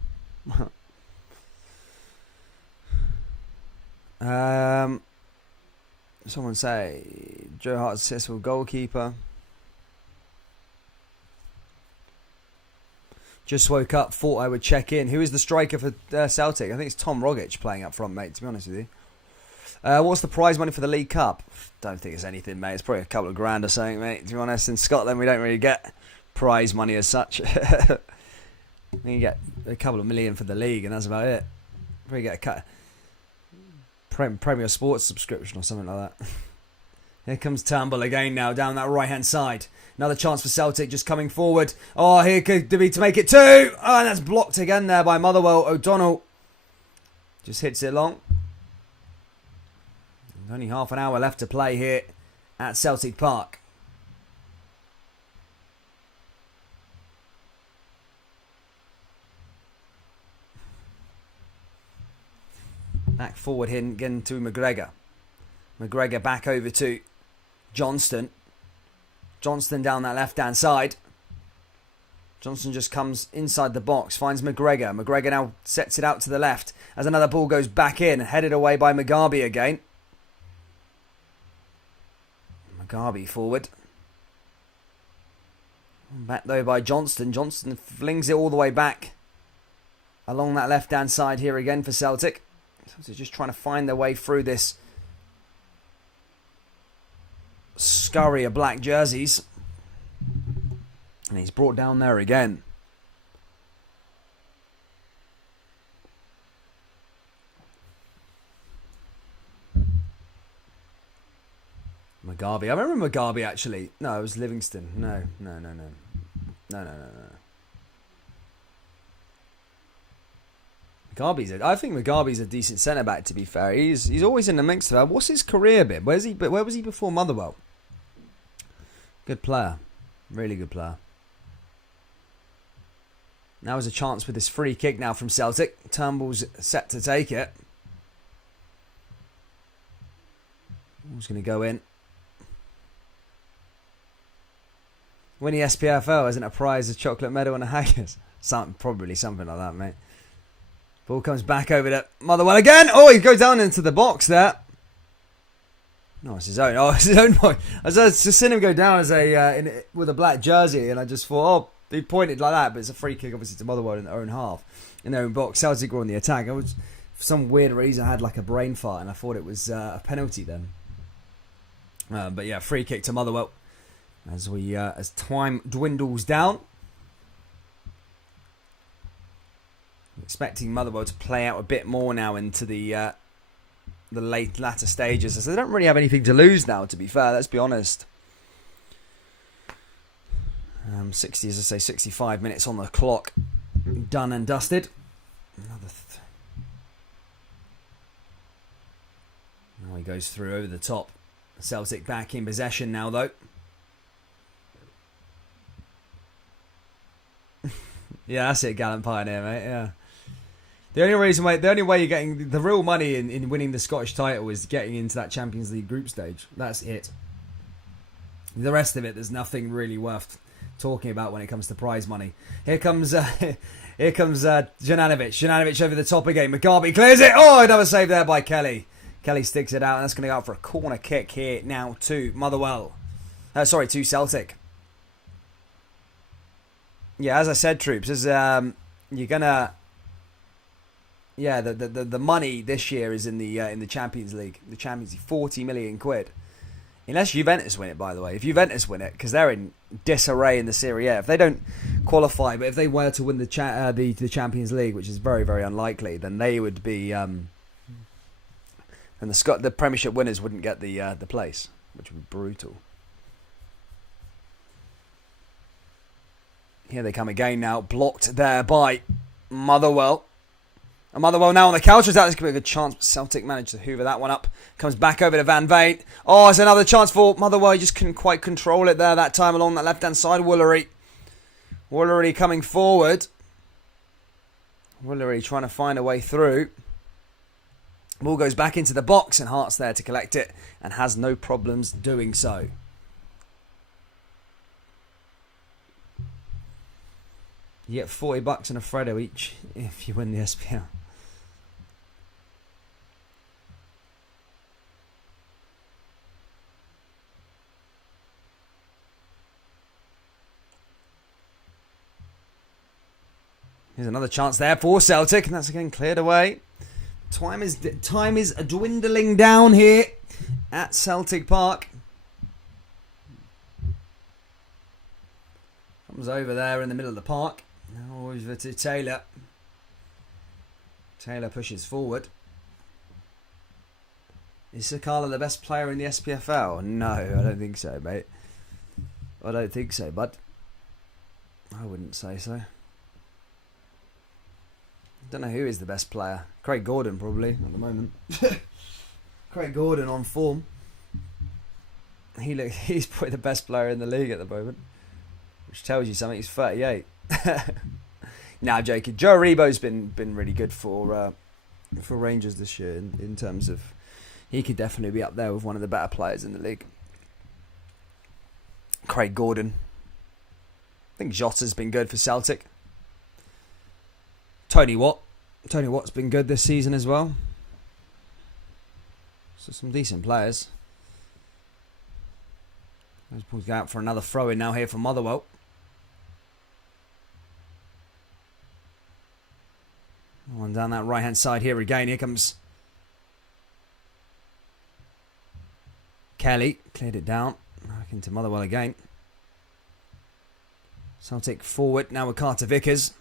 Someone say Joe Hart successful goalkeeper. Just woke up, thought I would check in. Who is the striker for Celtic? I think it's Tom Rogic playing up front, mate, to be honest with you. What's the prize money for the League Cup? Don't think it's anything, mate. It's probably a couple of grand or something, mate. To be honest, in Scotland we don't really get prize money as such. You get a couple of million for the league, and that's about it. Probably get a Premier Sports subscription or something like that. Here comes Turnbull again now, down that right-hand side. Another chance for Celtic just coming forward. Oh, here could be to make it 2. Oh, and that's blocked again there by Motherwell. O'Donnell just hits it long. Only half an hour left to play here at Celtic Park. Back forward here again to McGregor. McGregor back over to Johnston. Johnston down that left-hand side. Johnston just comes inside the box, finds McGregor. McGregor now sets it out to the left as another ball goes back in, headed away by Mugabe again. Mugabe forward. Back though by Johnston. Johnston flings it all the way back along that left-hand side here again for Celtic. Celtic just trying to find their way through this scurry of black jerseys. And he's brought down there again. Mugabe. I remember Mugabe actually. No, it was Livingston. No. I think Mugabe's a decent centre back. To be fair, he's always in the mix. What's his career bit? Where was he before Motherwell? Good player, really good player. Now is a chance with this free kick now from Celtic. Turnbull's set to take it. Who's going to go in? Winning SPFL isn't a prize, a chocolate medal and a haggis. Probably something like that, mate. Ball comes back over to Motherwell again. Oh, he goes down into the box there. No, it's his own. Oh, it's his own boy. I was just seeing him go down as with a black jersey, and I just thought, oh, he pointed like that, but it's a free kick, obviously, to Motherwell in their own half, in their own box. Celtic were on the attack. For some weird reason, I had like a brain fart, and I thought it was a penalty then. But yeah, free kick to Motherwell as time dwindles down. Expecting Motherwell to play out a bit more now into the latter stages, so they don't really have anything to lose now. To be fair, let's be honest. 60, as I say, 65 minutes on the clock, done and dusted. Now he goes through over the top. Celtic back in possession now, though. Yeah, that's it, Gallant Pioneer, mate. Yeah. The only way you're getting the real money in winning the Scottish title is getting into that Champions League group stage. That's it. The rest of it, there's nothing really worth talking about when it comes to prize money. Here comes Jananovic. Jananovic over the top again. Mugabe clears it. Oh, another save there by Kelly. Kelly sticks it out, and that's going to go out for a corner kick here now to Motherwell. To Celtic. Yeah, as I said, troops, you're gonna. Yeah, the money this year is in the Champions League. The Champions League, 40 million quid. Unless Juventus win it, by the way. If Juventus win it, because they're in disarray in the Serie A. If they don't qualify, but if they were to win the Champions League, which is very, very unlikely, then they would be. And the Premiership winners wouldn't get the place, which would be brutal. Here they come again now, blocked there by Motherwell. And Motherwell now on the counter attack. This could be a good chance, but Celtic managed to hoover that one up. Comes back over to Van Veen. Oh, it's another chance for Motherwell. He just couldn't quite control it there that time along that left-hand side. Woolery coming forward. Woolery trying to find a way through. Ball goes back into the box and Hart's there to collect it and has no problems doing so. You get $40 and a Freddo each if you win the SPL. Here's another chance there for Celtic, and that's again cleared away. Time is dwindling down here at Celtic Park. Comes over there in the middle of the park. Now over to Taylor. Taylor pushes forward. Is Sakala the best player in the SPFL? No, I don't think so, mate. I don't think so, bud. I wouldn't say so. Don't know who is the best player. Craig Gordon, probably, at the moment. Craig Gordon on form. He's probably the best player in the league at the moment. Which tells you something. He's 38. Now, joking. Joe Aribo's been really good for Rangers this year in terms of... He could definitely be up there with one of the better players in the league. Craig Gordon. I think Jota's been good for Celtic. Tony Watt's been good this season as well. So some decent players. Those balls go out for another throw-in now here for Motherwell. One down that right-hand side here again. Here comes Kelly. Cleared it down. Back into Motherwell again. Celtic forward now with Carter Vickers.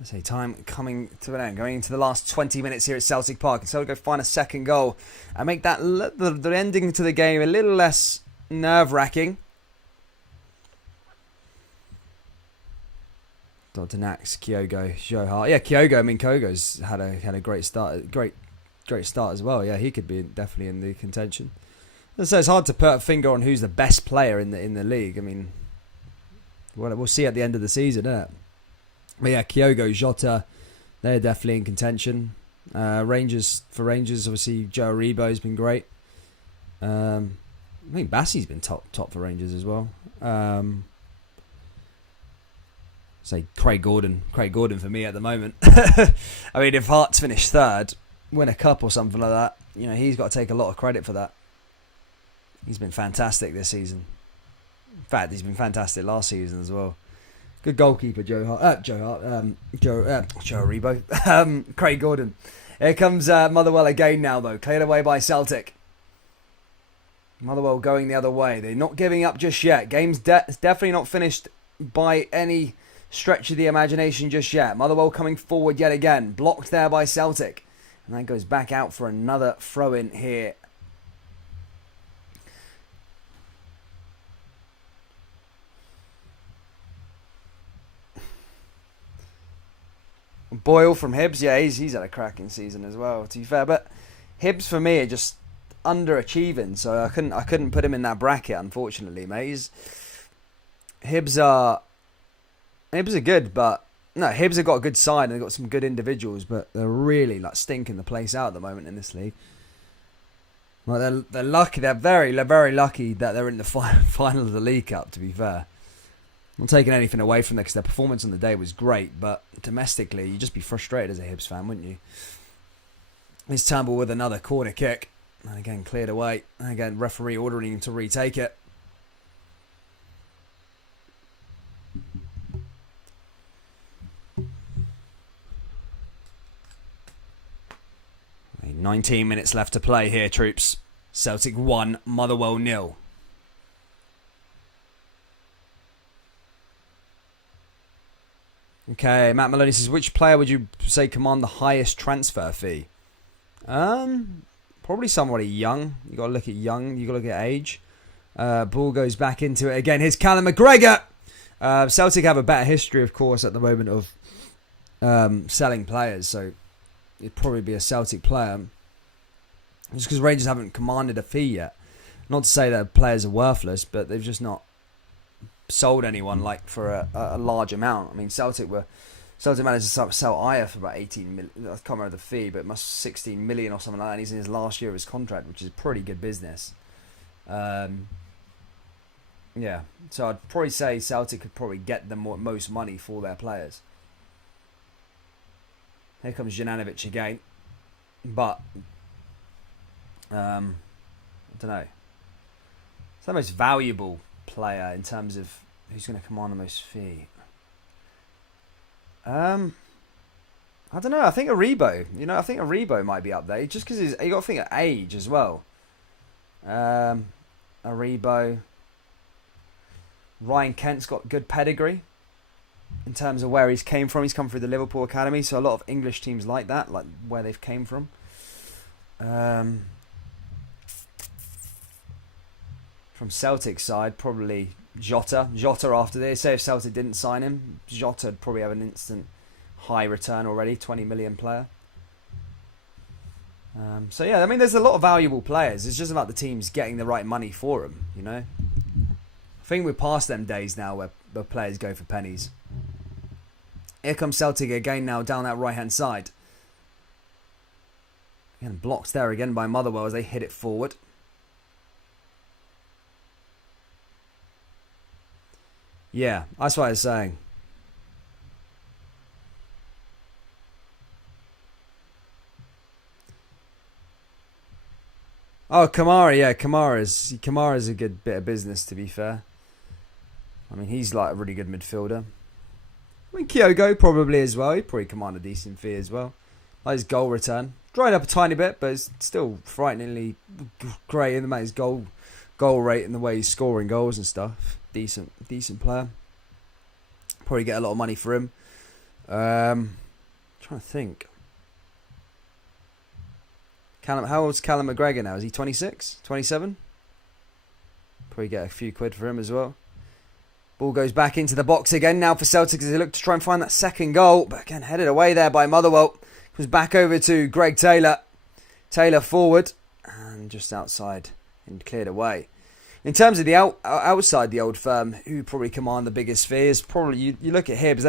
I say time coming to an end, going into the last 20 minutes here at Celtic Park. And so we'll go find a second goal and make that the ending to the game a little less nerve-wracking. Dodanax, Kyogo, Joe Hart. Yeah, Kyogo. I mean, Kyogo's had a great start, great start as well. Yeah, he could be definitely in the contention. So it's hard to put a finger on who's the best player in the league. I mean, we'll see at the end of the season, isn't it? But yeah, Kyogo, Jota, they're definitely in contention. Rangers, obviously Joe Aribo's been great. I think Bassey's been top for Rangers as well. Say Craig Gordon for me at the moment. I mean, if Hearts finish third, win a cup or something like that, he's got to take a lot of credit for that. He's been fantastic this season. In fact, he's been fantastic last season as well. Good goalkeeper, Joe Aribo. Craig Gordon. Here comes Motherwell again now, though. Cleared away by Celtic. Motherwell going the other way. They're not giving up just yet. Game's definitely not finished by any stretch of the imagination just yet. Motherwell coming forward yet again. Blocked there by Celtic. And that goes back out for another throw-in here. Boyle from Hibs, yeah, he's had a cracking season as well, to be fair. But Hibs for me are just underachieving, so I couldn't put him in that bracket, unfortunately, mate. Hibs are good, but no, Hibs have got a good side and they've got some good individuals, but they're really stinking the place out at the moment in this league. Well, they're lucky. They're very lucky that they're in the final of the League Cup, to be fair. I'm not taking anything away from them because their performance on the day was great, but domestically, you'd just be frustrated as a Hibs fan, wouldn't you? Here's Turnbull with another corner kick. And again, cleared away. And again, referee ordering him to retake it. Okay, 19 minutes left to play here, troops. Celtic 1, Motherwell 0. Okay, Matt Maloney says, which player would you say command the highest transfer fee? Probably somebody young. You got to look at young. You got to look at age. Ball goes back into it again. Here's Callum McGregor. Celtic have a better history, of course, at the moment of selling players, so it'd probably be a Celtic player. Just because Rangers haven't commanded a fee yet. Not to say that players are worthless, but they've just not sold anyone like for a large amount. I mean, Celtic managed to sell Aya for about 18 million. I can't remember the fee, but it must 16 million or something like that. And he's in his last year of his contract, which is pretty good business. Yeah, so I'd probably say Celtic could probably get the most money for their players. Here comes Juranovic again, but I don't know. It's the most valuable player in terms of who's going to command the most fee. I don't know. I think Aribo. I think Aribo might be up there just because you got to think of age as well. Aribo. Ryan Kent's got good pedigree in terms of where he's came from. He's come through the Liverpool academy, so a lot of English teams like that, like where they've came from. From Celtic side, probably Jota. Jota after this. Say if Celtic didn't sign him, Jota would probably have an instant high return already, 20 million player. So yeah, I mean, there's a lot of valuable players. It's just about the teams getting the right money for them, I think we're past them days now where the players go for pennies. Here comes Celtic again now down that right-hand side. Again, blocked there again by Motherwell as they hit it forward. Yeah, that's what I was saying. Oh, Kamara, yeah, Kamara's a good bit of business, to be fair. I mean, he's like a really good midfielder. I mean, Kyogo probably as well. He'd probably command a decent fee as well. Like his goal return. Dried up a tiny bit, but it's still frighteningly great in his goal rate and the way he's scoring goals and stuff. Decent player. Probably get a lot of money for him. Trying to think. How old's Callum McGregor now? Is he 26? 27? Probably get a few quid for him as well. Ball goes back into the box again now for Celtic as they look to try and find that second goal. But again, headed away there by Motherwell. Comes back over to Greg Taylor. Taylor forward and just outside and cleared away. In terms of the outside the old firm, who probably command the biggest fee is probably you look at Hibs.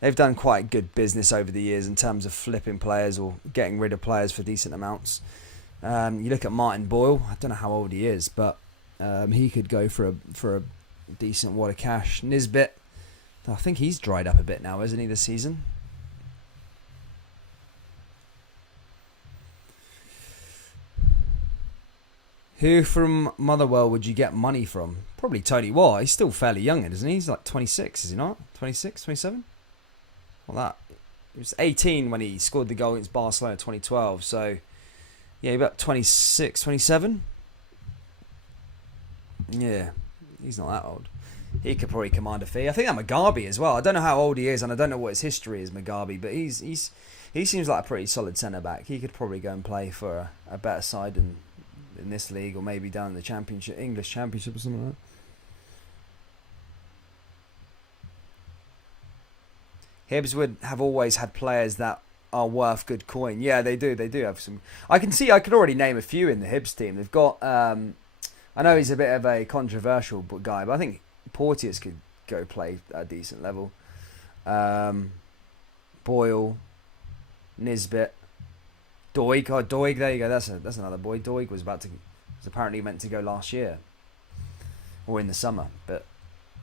They've done quite good business over the years in terms of flipping players or getting rid of players for decent amounts. You look at Martin Boyle. I don't know how old he is, but he could go for a decent wad of cash. Nisbet, I think he's dried up a bit now, isn't he, this season? Who from Motherwell would you get money from? Probably Tony Watt. He's still fairly young, isn't he? He's like 26, is he not? 26, 27? Well, he was 18 when he scored the goal against Barcelona in 2012. So, yeah, about 26, 27? Yeah, he's not that old. He could probably command a fee. I think that Mugabe as well. I don't know how old he is, and I don't know what his history is, Mugabe, but he seems like a pretty solid centre-back. He could probably go and play for a better side in this league, or maybe down in the Championship, English Championship or something like that. Hibs would have always had players that are worth good coin. Yeah, they do. They do have some. I could already name a few in the Hibs team. They've got. I know he's a bit of a controversial guy, but I think Porteous could go play at a decent level. Boyle, Nisbet, Doig. Oh, Doig. There you go. That's another boy. Doig was apparently meant to go last year, or in the summer, but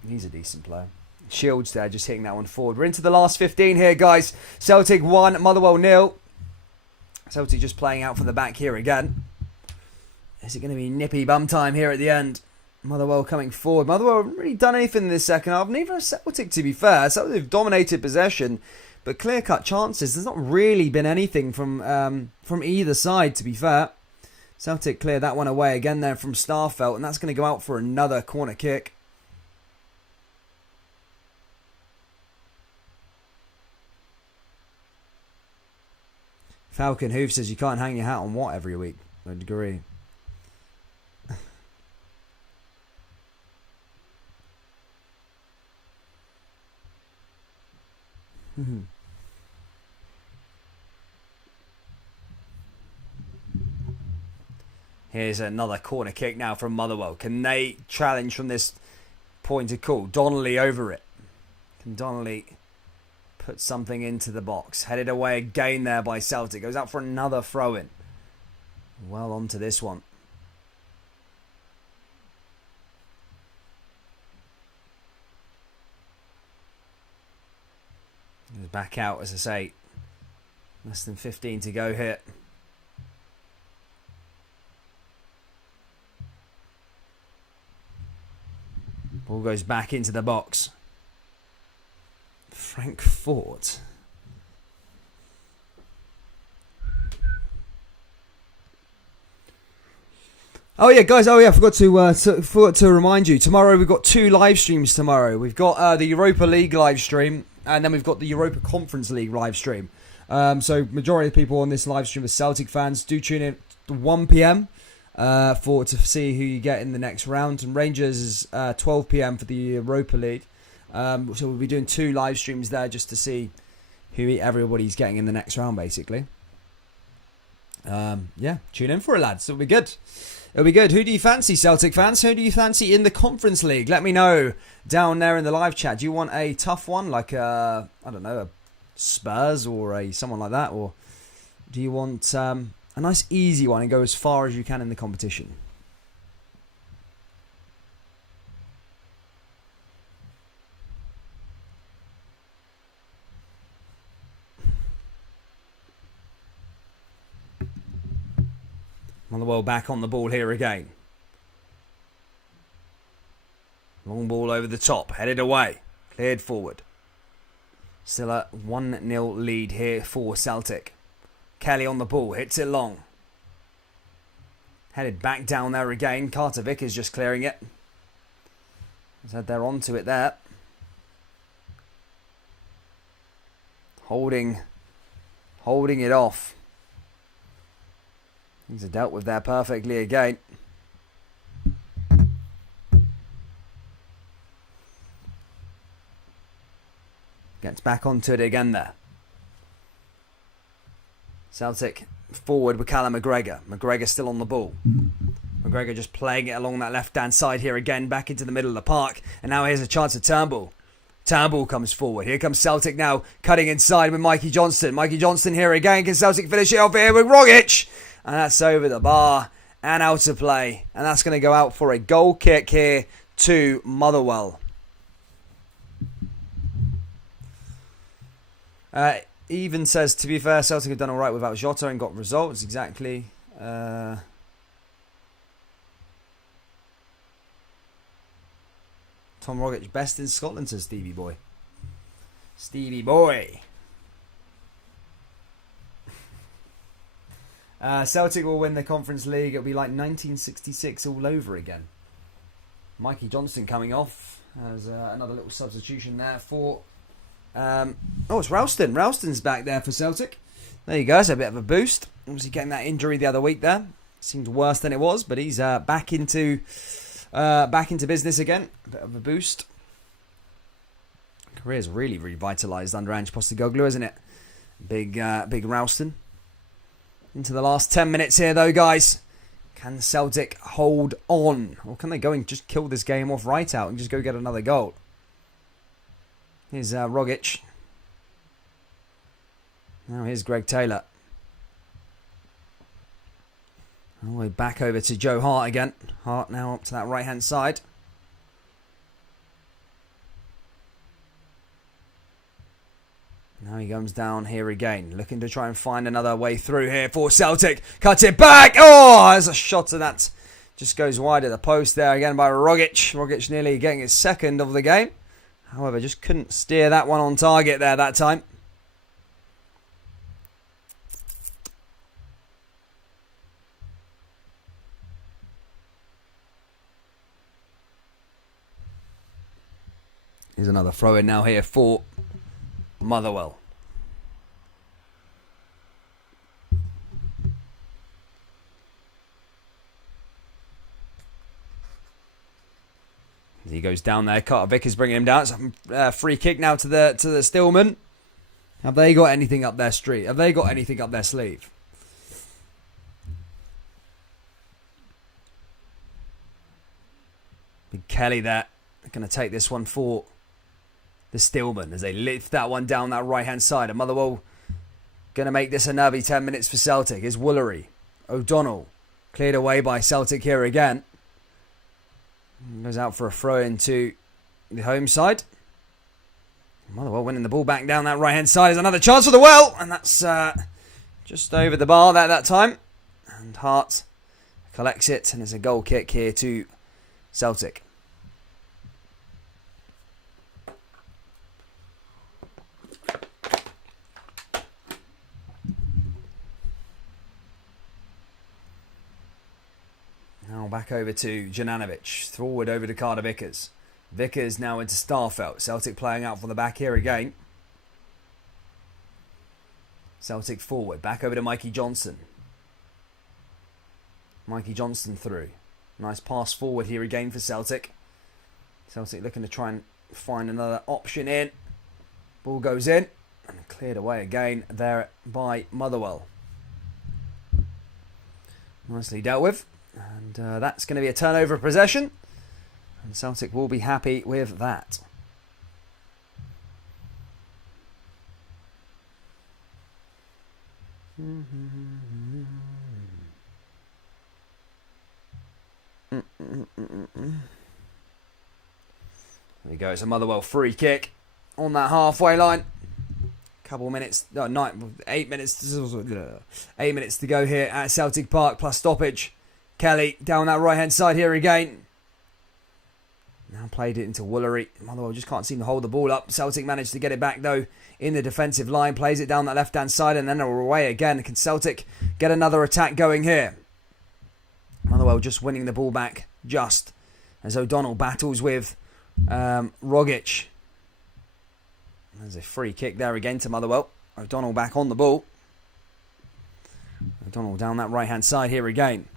he's a decent player. Shields there, just hitting that one forward. We're into the last 15 here, guys. Celtic 1, Motherwell 0. Celtic just playing out from the back here again. Is it going to be nippy bum time here at the end? Motherwell coming forward. Motherwell haven't really done anything in this second half. Neither have Celtic, to be fair. Celtic have dominated possession, but clear-cut chances. There's not really been anything from either side, to be fair. Celtic clear that one away again there from Starfelt, and that's going to go out for another corner kick. Falcon Hoof says you can't hang your hat on what every week? I agree. Here's another corner kick now from Motherwell. Can they challenge from this point of call? Donnelly over it. Can Donnelly put something into the box? Headed away again there by Celtic. Goes out for another throw-in. Well on to this one. Goes back out, as I say. Less than 15 to go here. Ball goes back into the box. Frankfurt. Oh yeah, guys. Oh yeah, I forgot to remind you. Tomorrow we've got 2 live streams. Tomorrow we've got the Europa League live stream, and then we've got the Europa Conference League live stream. So majority of the people on this live stream are Celtic fans. Do tune in at 1 p.m. To see who you get in the next round. And Rangers is 12 p.m. for the Europa League. So we'll be doing 2 live streams there just to see who everybody's getting in the next round, basically. Yeah, tune in for it, lads. It'll be good. It'll be good. Who do you fancy, Celtic fans? Who do you fancy in the Conference League? Let me know down there in the live chat. Do you want a tough one, like I don't know, a Spurs or someone like that, or do you want a nice easy one and go as far as you can in the competition? Motherwell back on the ball here again. Long ball over the top, headed away, cleared forward. Still a 1-0 lead here for Celtic. Kelly on the ball, hits it long. Headed back down there again. Carter Vickers just clearing it. Said they're onto it there. Holding it off. Things are dealt with there perfectly again. Gets back onto it again there. Celtic forward with Callum McGregor. McGregor still on the ball. McGregor just playing it along that left-hand side here again, back into the middle of the park. And now here's a chance of Turnbull. Turnbull comes forward. Here comes Celtic now, cutting inside with Mikey Johnston. Mikey Johnston here again. Can Celtic finish it off here with Rogic? And that's over the bar and out of play. And that's going to go out for a goal kick here to Motherwell. Even says, to be fair, Celtic have done all right without Jota and got results. Exactly. Tom Rogic, best in Scotland, says Stevie Boy. Stevie Boy. Celtic will win the Conference League. It'll be like 1966 all over again. Mikey Johnston coming off as another little substitution there for... it's Ralston. Ralston's back there for Celtic. There you go. It's a bit of a boost. Obviously getting that injury the other week there. Seemed worse than it was, but he's back into business again. A bit of a boost. Career's really revitalised under Ange Postecoglou, isn't it? Big Ralston. Into the last 10 minutes here, though, guys. Can Celtic hold on? Or can they go and just kill this game off right out and just go get another goal? Here's Rogic. Now here's Greg Taylor. All the way back over to Joe Hart again. Hart now up to that right-hand side. Now he comes down here again, looking to try and find another way through here for Celtic. Cuts it back. Oh, there's a shot, and that just goes wide of the post there again by Rogic. Rogic nearly getting his second of the game. However, just couldn't steer that one on target there that time. Here's another throw in now here for Motherwell. He goes down there. Carter Vickers bringing him down. It's a free kick now to the Stillman. Have they got anything up their street? Have they got anything up their sleeve? Big Kelly there. They're going to take this one for the Stillman as they lift that one down that right-hand side. And Motherwell going to make this a nervy 10 minutes for Celtic. Here's Woolery. O'Donnell cleared away by Celtic here again. Goes out for a throw into the home side. Motherwell winning the ball back down that right-hand side. Is another chance for the Well. And that's just over the bar there that time. And Hart collects it. And it's a goal kick here to Celtic. Now back over to Jananovic. Forward over to Carter Vickers. Vickers now into Starfelt. Celtic playing out from the back here again. Celtic forward. Back over to Mikey Johnson. Mikey Johnson through. Nice pass forward here again for Celtic. Celtic looking to try and find another option in. Ball goes in. And cleared away again there by Motherwell. Nicely dealt with. And that's going to be a turnover of possession. And Celtic will be happy with that. There we go. It's a Motherwell free kick on that halfway line. Couple minutes, no, 8 minutes. 8 minutes to go here at Celtic Park plus stoppage. Kelly down that right hand side here again. Now played it into Woolery. Motherwell just can't seem to hold the ball up. Celtic managed to get it back though in the defensive line. Plays it down that left hand side and then away again. Can Celtic get another attack going here? Motherwell just winning the ball back just as O'Donnell battles with Rogic. There's a free kick there again to Motherwell. O'Donnell back on the ball. O'Donnell down that right hand side here again.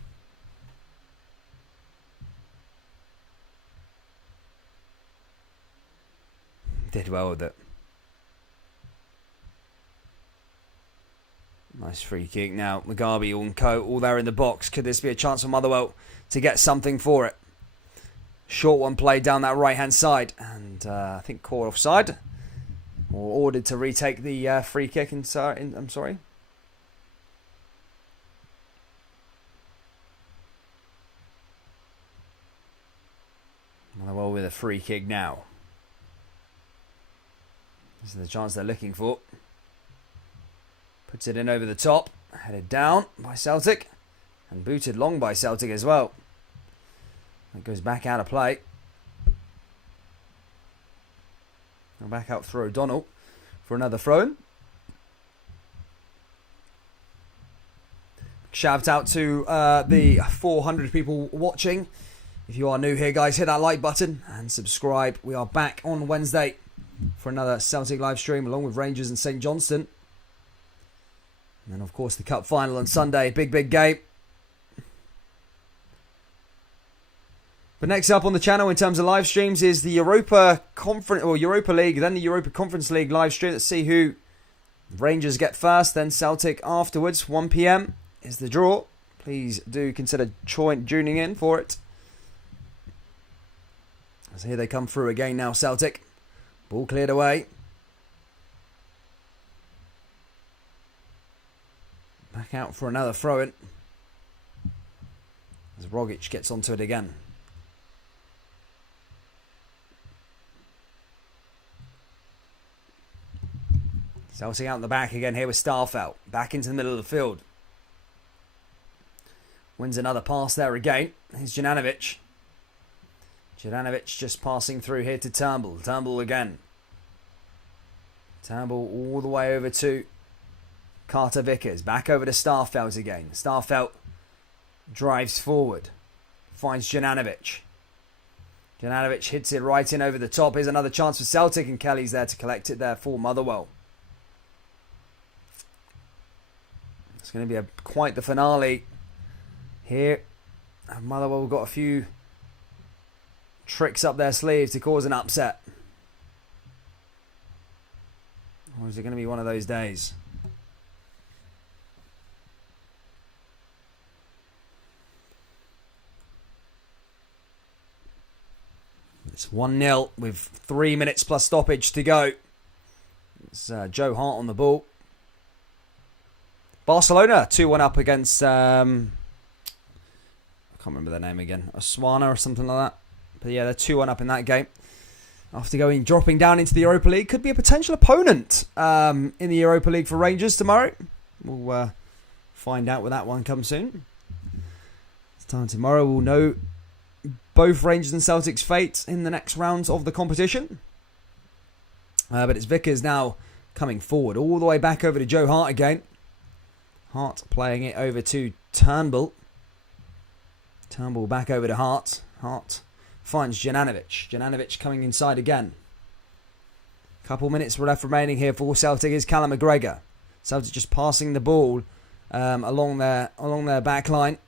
Did well with it. Nice free kick now. Mugabe and Co. all there in the box. Could this be a chance for Motherwell to get something for it? Short one played down that right hand side. And I think caught offside. Or ordered to retake the free kick. I'm sorry. Motherwell with a free kick now. This is the chance they're looking for. Puts it in over the top. Headed down by Celtic. And booted long by Celtic as well. It goes back out of play. Now back out through O'Donnell for another throw-in. Shout out to the 400 people watching. If you are new here, guys, hit that like button and subscribe. We are back on Wednesday for another Celtic live stream along with Rangers and St Johnstone. And then, of course, the Cup final on Sunday. Big game. But next up on the channel in terms of live streams is the Europa League, then the Europa Conference League live stream. Let's see who Rangers get first, then Celtic afterwards. 1 PM is the draw. Please do consider tuning in for it. So here they come through again now, Celtic. Ball cleared away. Back out for another throw-in. As Rogic gets onto it again. Celtic out the back again here with Starfelt. Back into the middle of the field. Wins another pass there again. Here's Jananovic. Jananovic just passing through here to Turnbull. Turnbull again. Turnbull all the way over to Carter Vickers. Back over to Starfelt again. Starfelt drives forward. Finds Jananovic. Jananovic hits it right in over the top. Here's another chance for Celtic and Kelly's there to collect it there for Motherwell. It's going to be quite the finale here. Motherwell got a few tricks up their sleeves to cause an upset. Or is it going to be one of those days? It's 1-0 with 3 minutes plus stoppage to go. It's Joe Hart on the ball. Barcelona 2-1 up against... I can't remember their name again. Aswana or something like that. But yeah, they're 2-1 up in that game. After dropping down into the Europa League. Could be a potential opponent in the Europa League for Rangers tomorrow. We'll find out when that one comes soon. It's time tomorrow. We'll know both Rangers and Celtic's fate in the next rounds of the competition. But it's Vickers now coming forward. All the way back over to Joe Hart again. Hart playing it over to Turnbull. Turnbull back over to Hart. Hart finds Juranovic. Juranovic coming inside again. Couple minutes left remaining here for Celtic is Callum McGregor. Celtic just passing the ball along their back line.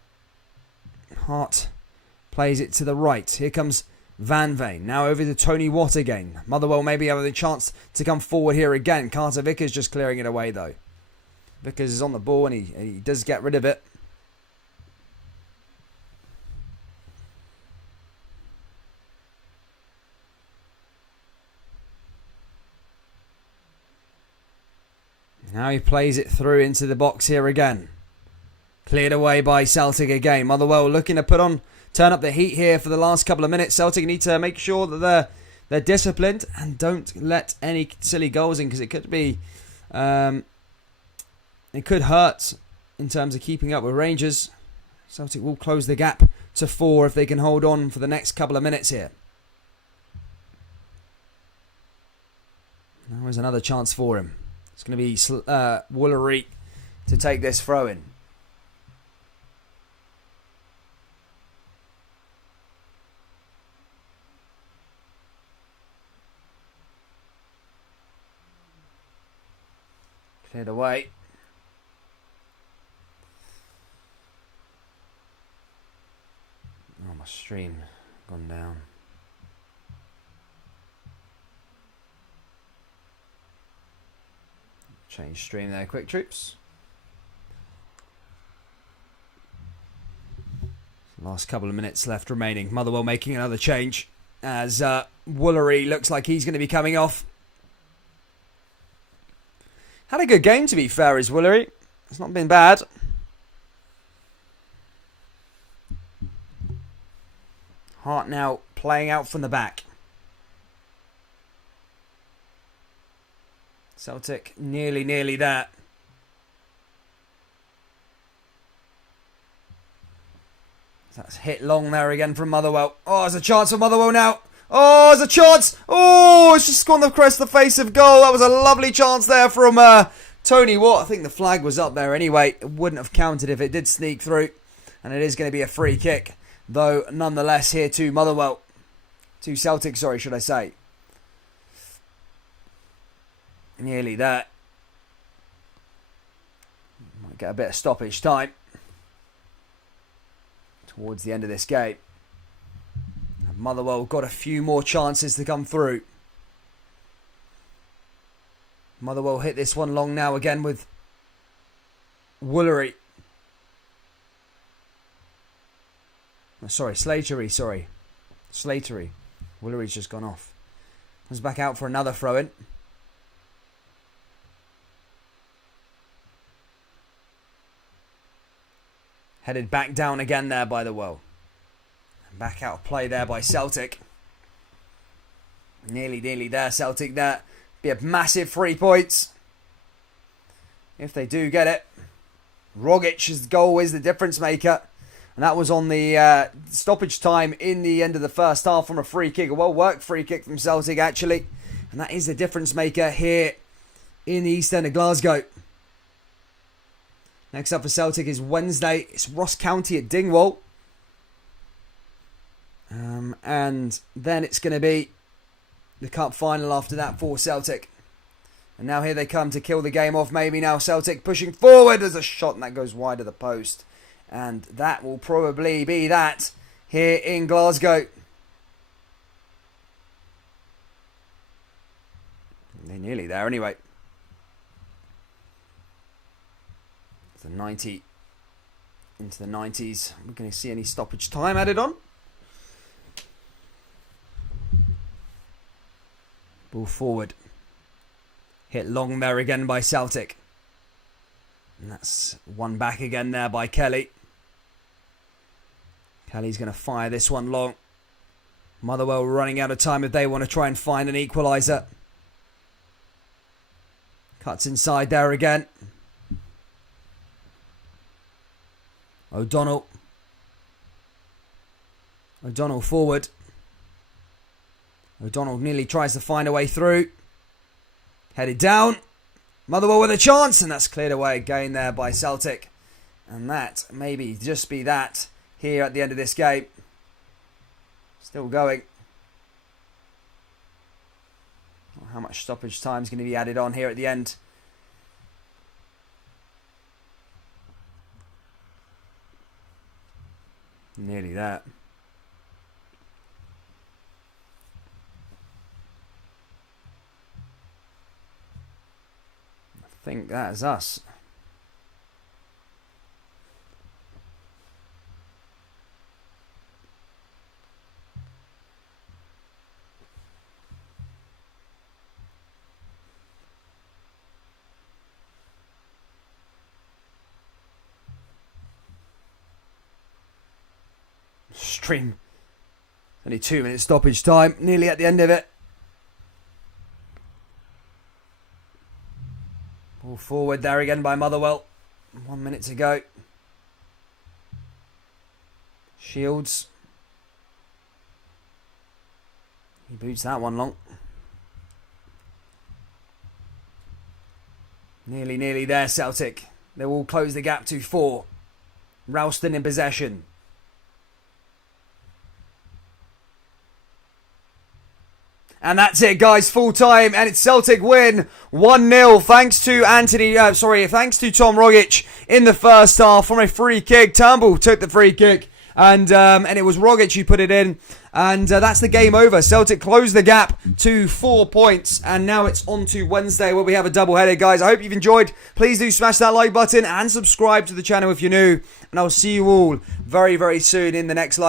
Hart plays it to the right. Here comes Van Veen. Now over to Tony Watt again. Motherwell maybe having a chance to come forward here again. Carter Vickers just clearing it away though. Vickers is on the ball and he does get rid of it. Now he plays it through into the box here again. Cleared away by Celtic again. Motherwell looking to turn up the heat here for the last couple of minutes. Celtic need to make sure that they're disciplined and don't let any silly goals in because it could be it could hurt in terms of keeping up with Rangers. Celtic will close the gap to 4 if they can hold on for the next couple of minutes here. Now there's another chance for him. It's going to be Woolery to take this throw in. Cleared away. Oh, my stream gone down. Change stream there, quick troops. Last couple of minutes left remaining. Motherwell making another change as Woolery looks like he's going to be coming off. Had a good game to be fair, is Woolery. It's not been bad. Hart now playing out from the back. Celtic nearly there. That's hit long there again from Motherwell. Oh, there's a chance for Motherwell now. Oh, there's a chance. Oh, it's just gone across the face of goal. That was a lovely chance there from Tony Watt. I think the flag was up there anyway. It wouldn't have counted if it did sneak through. And it is going to be a free kick. Though, nonetheless, here to Motherwell. To Celtic, sorry, should I say. Nearly there. Might get a bit of stoppage time towards the end of this game. Motherwell got a few more chances to come through. Motherwell hit this one long now again with Woolery. Oh, sorry, Slatery, sorry. Slatery. Woolery's just gone off. Comes back out for another throw-in. Headed back down again there by the well. Back out of play there by Celtic. Nearly there, Celtic there. Be a massive 3 points. If they do get it. Rogic's goal is the difference maker. And that was on the stoppage time in the end of the first half from a free kick. A well-worked free kick from Celtic, actually. And that is the difference maker here in the East End of Glasgow. Next up for Celtic is Wednesday. It's Ross County at Dingwall. And then it's going to be the cup final after that for Celtic. And now here they come to kill the game off. Maybe now Celtic pushing forward. There's a shot and that goes wide of the post. And that will probably be that here in Glasgow. They're nearly there anyway. So 90 into the 90s. We're going to see any stoppage time added on. Ball forward. Hit long there again by Celtic. And that's one back again there by Kelly. Kelly's going to fire this one long. Motherwell running out of time if they want to try and find an equaliser. Cuts inside there again. O'Donnell forward. O'Donnell nearly tries to find a way through. Headed down. Motherwell with a chance, and that's cleared away again there by Celtic. And that maybe just be that here at the end of this game. Still going. How much stoppage time is going to be added on here at the end? Nearly that. I think that is us. Stream. Only 2 minutes stoppage time. Nearly at the end of it. Ball forward there again by Motherwell. 1 minute to go. Shields. He boots that one long. Nearly there, Celtic. They will close the gap to 4. Ralston in possession. And that's it, guys. Full time, and it's Celtic win 1-0. Thanks to thanks to Tom Rogic in the first half from a free kick. Turnbull took the free kick, and it was Rogic who put it in. And that's the game over. Celtic closed the gap to 4 points, and now it's on to Wednesday where we have a double-header, guys. I hope you've enjoyed. Please do smash that like button and subscribe to the channel if you're new. And I'll see you all very, very soon in the next live.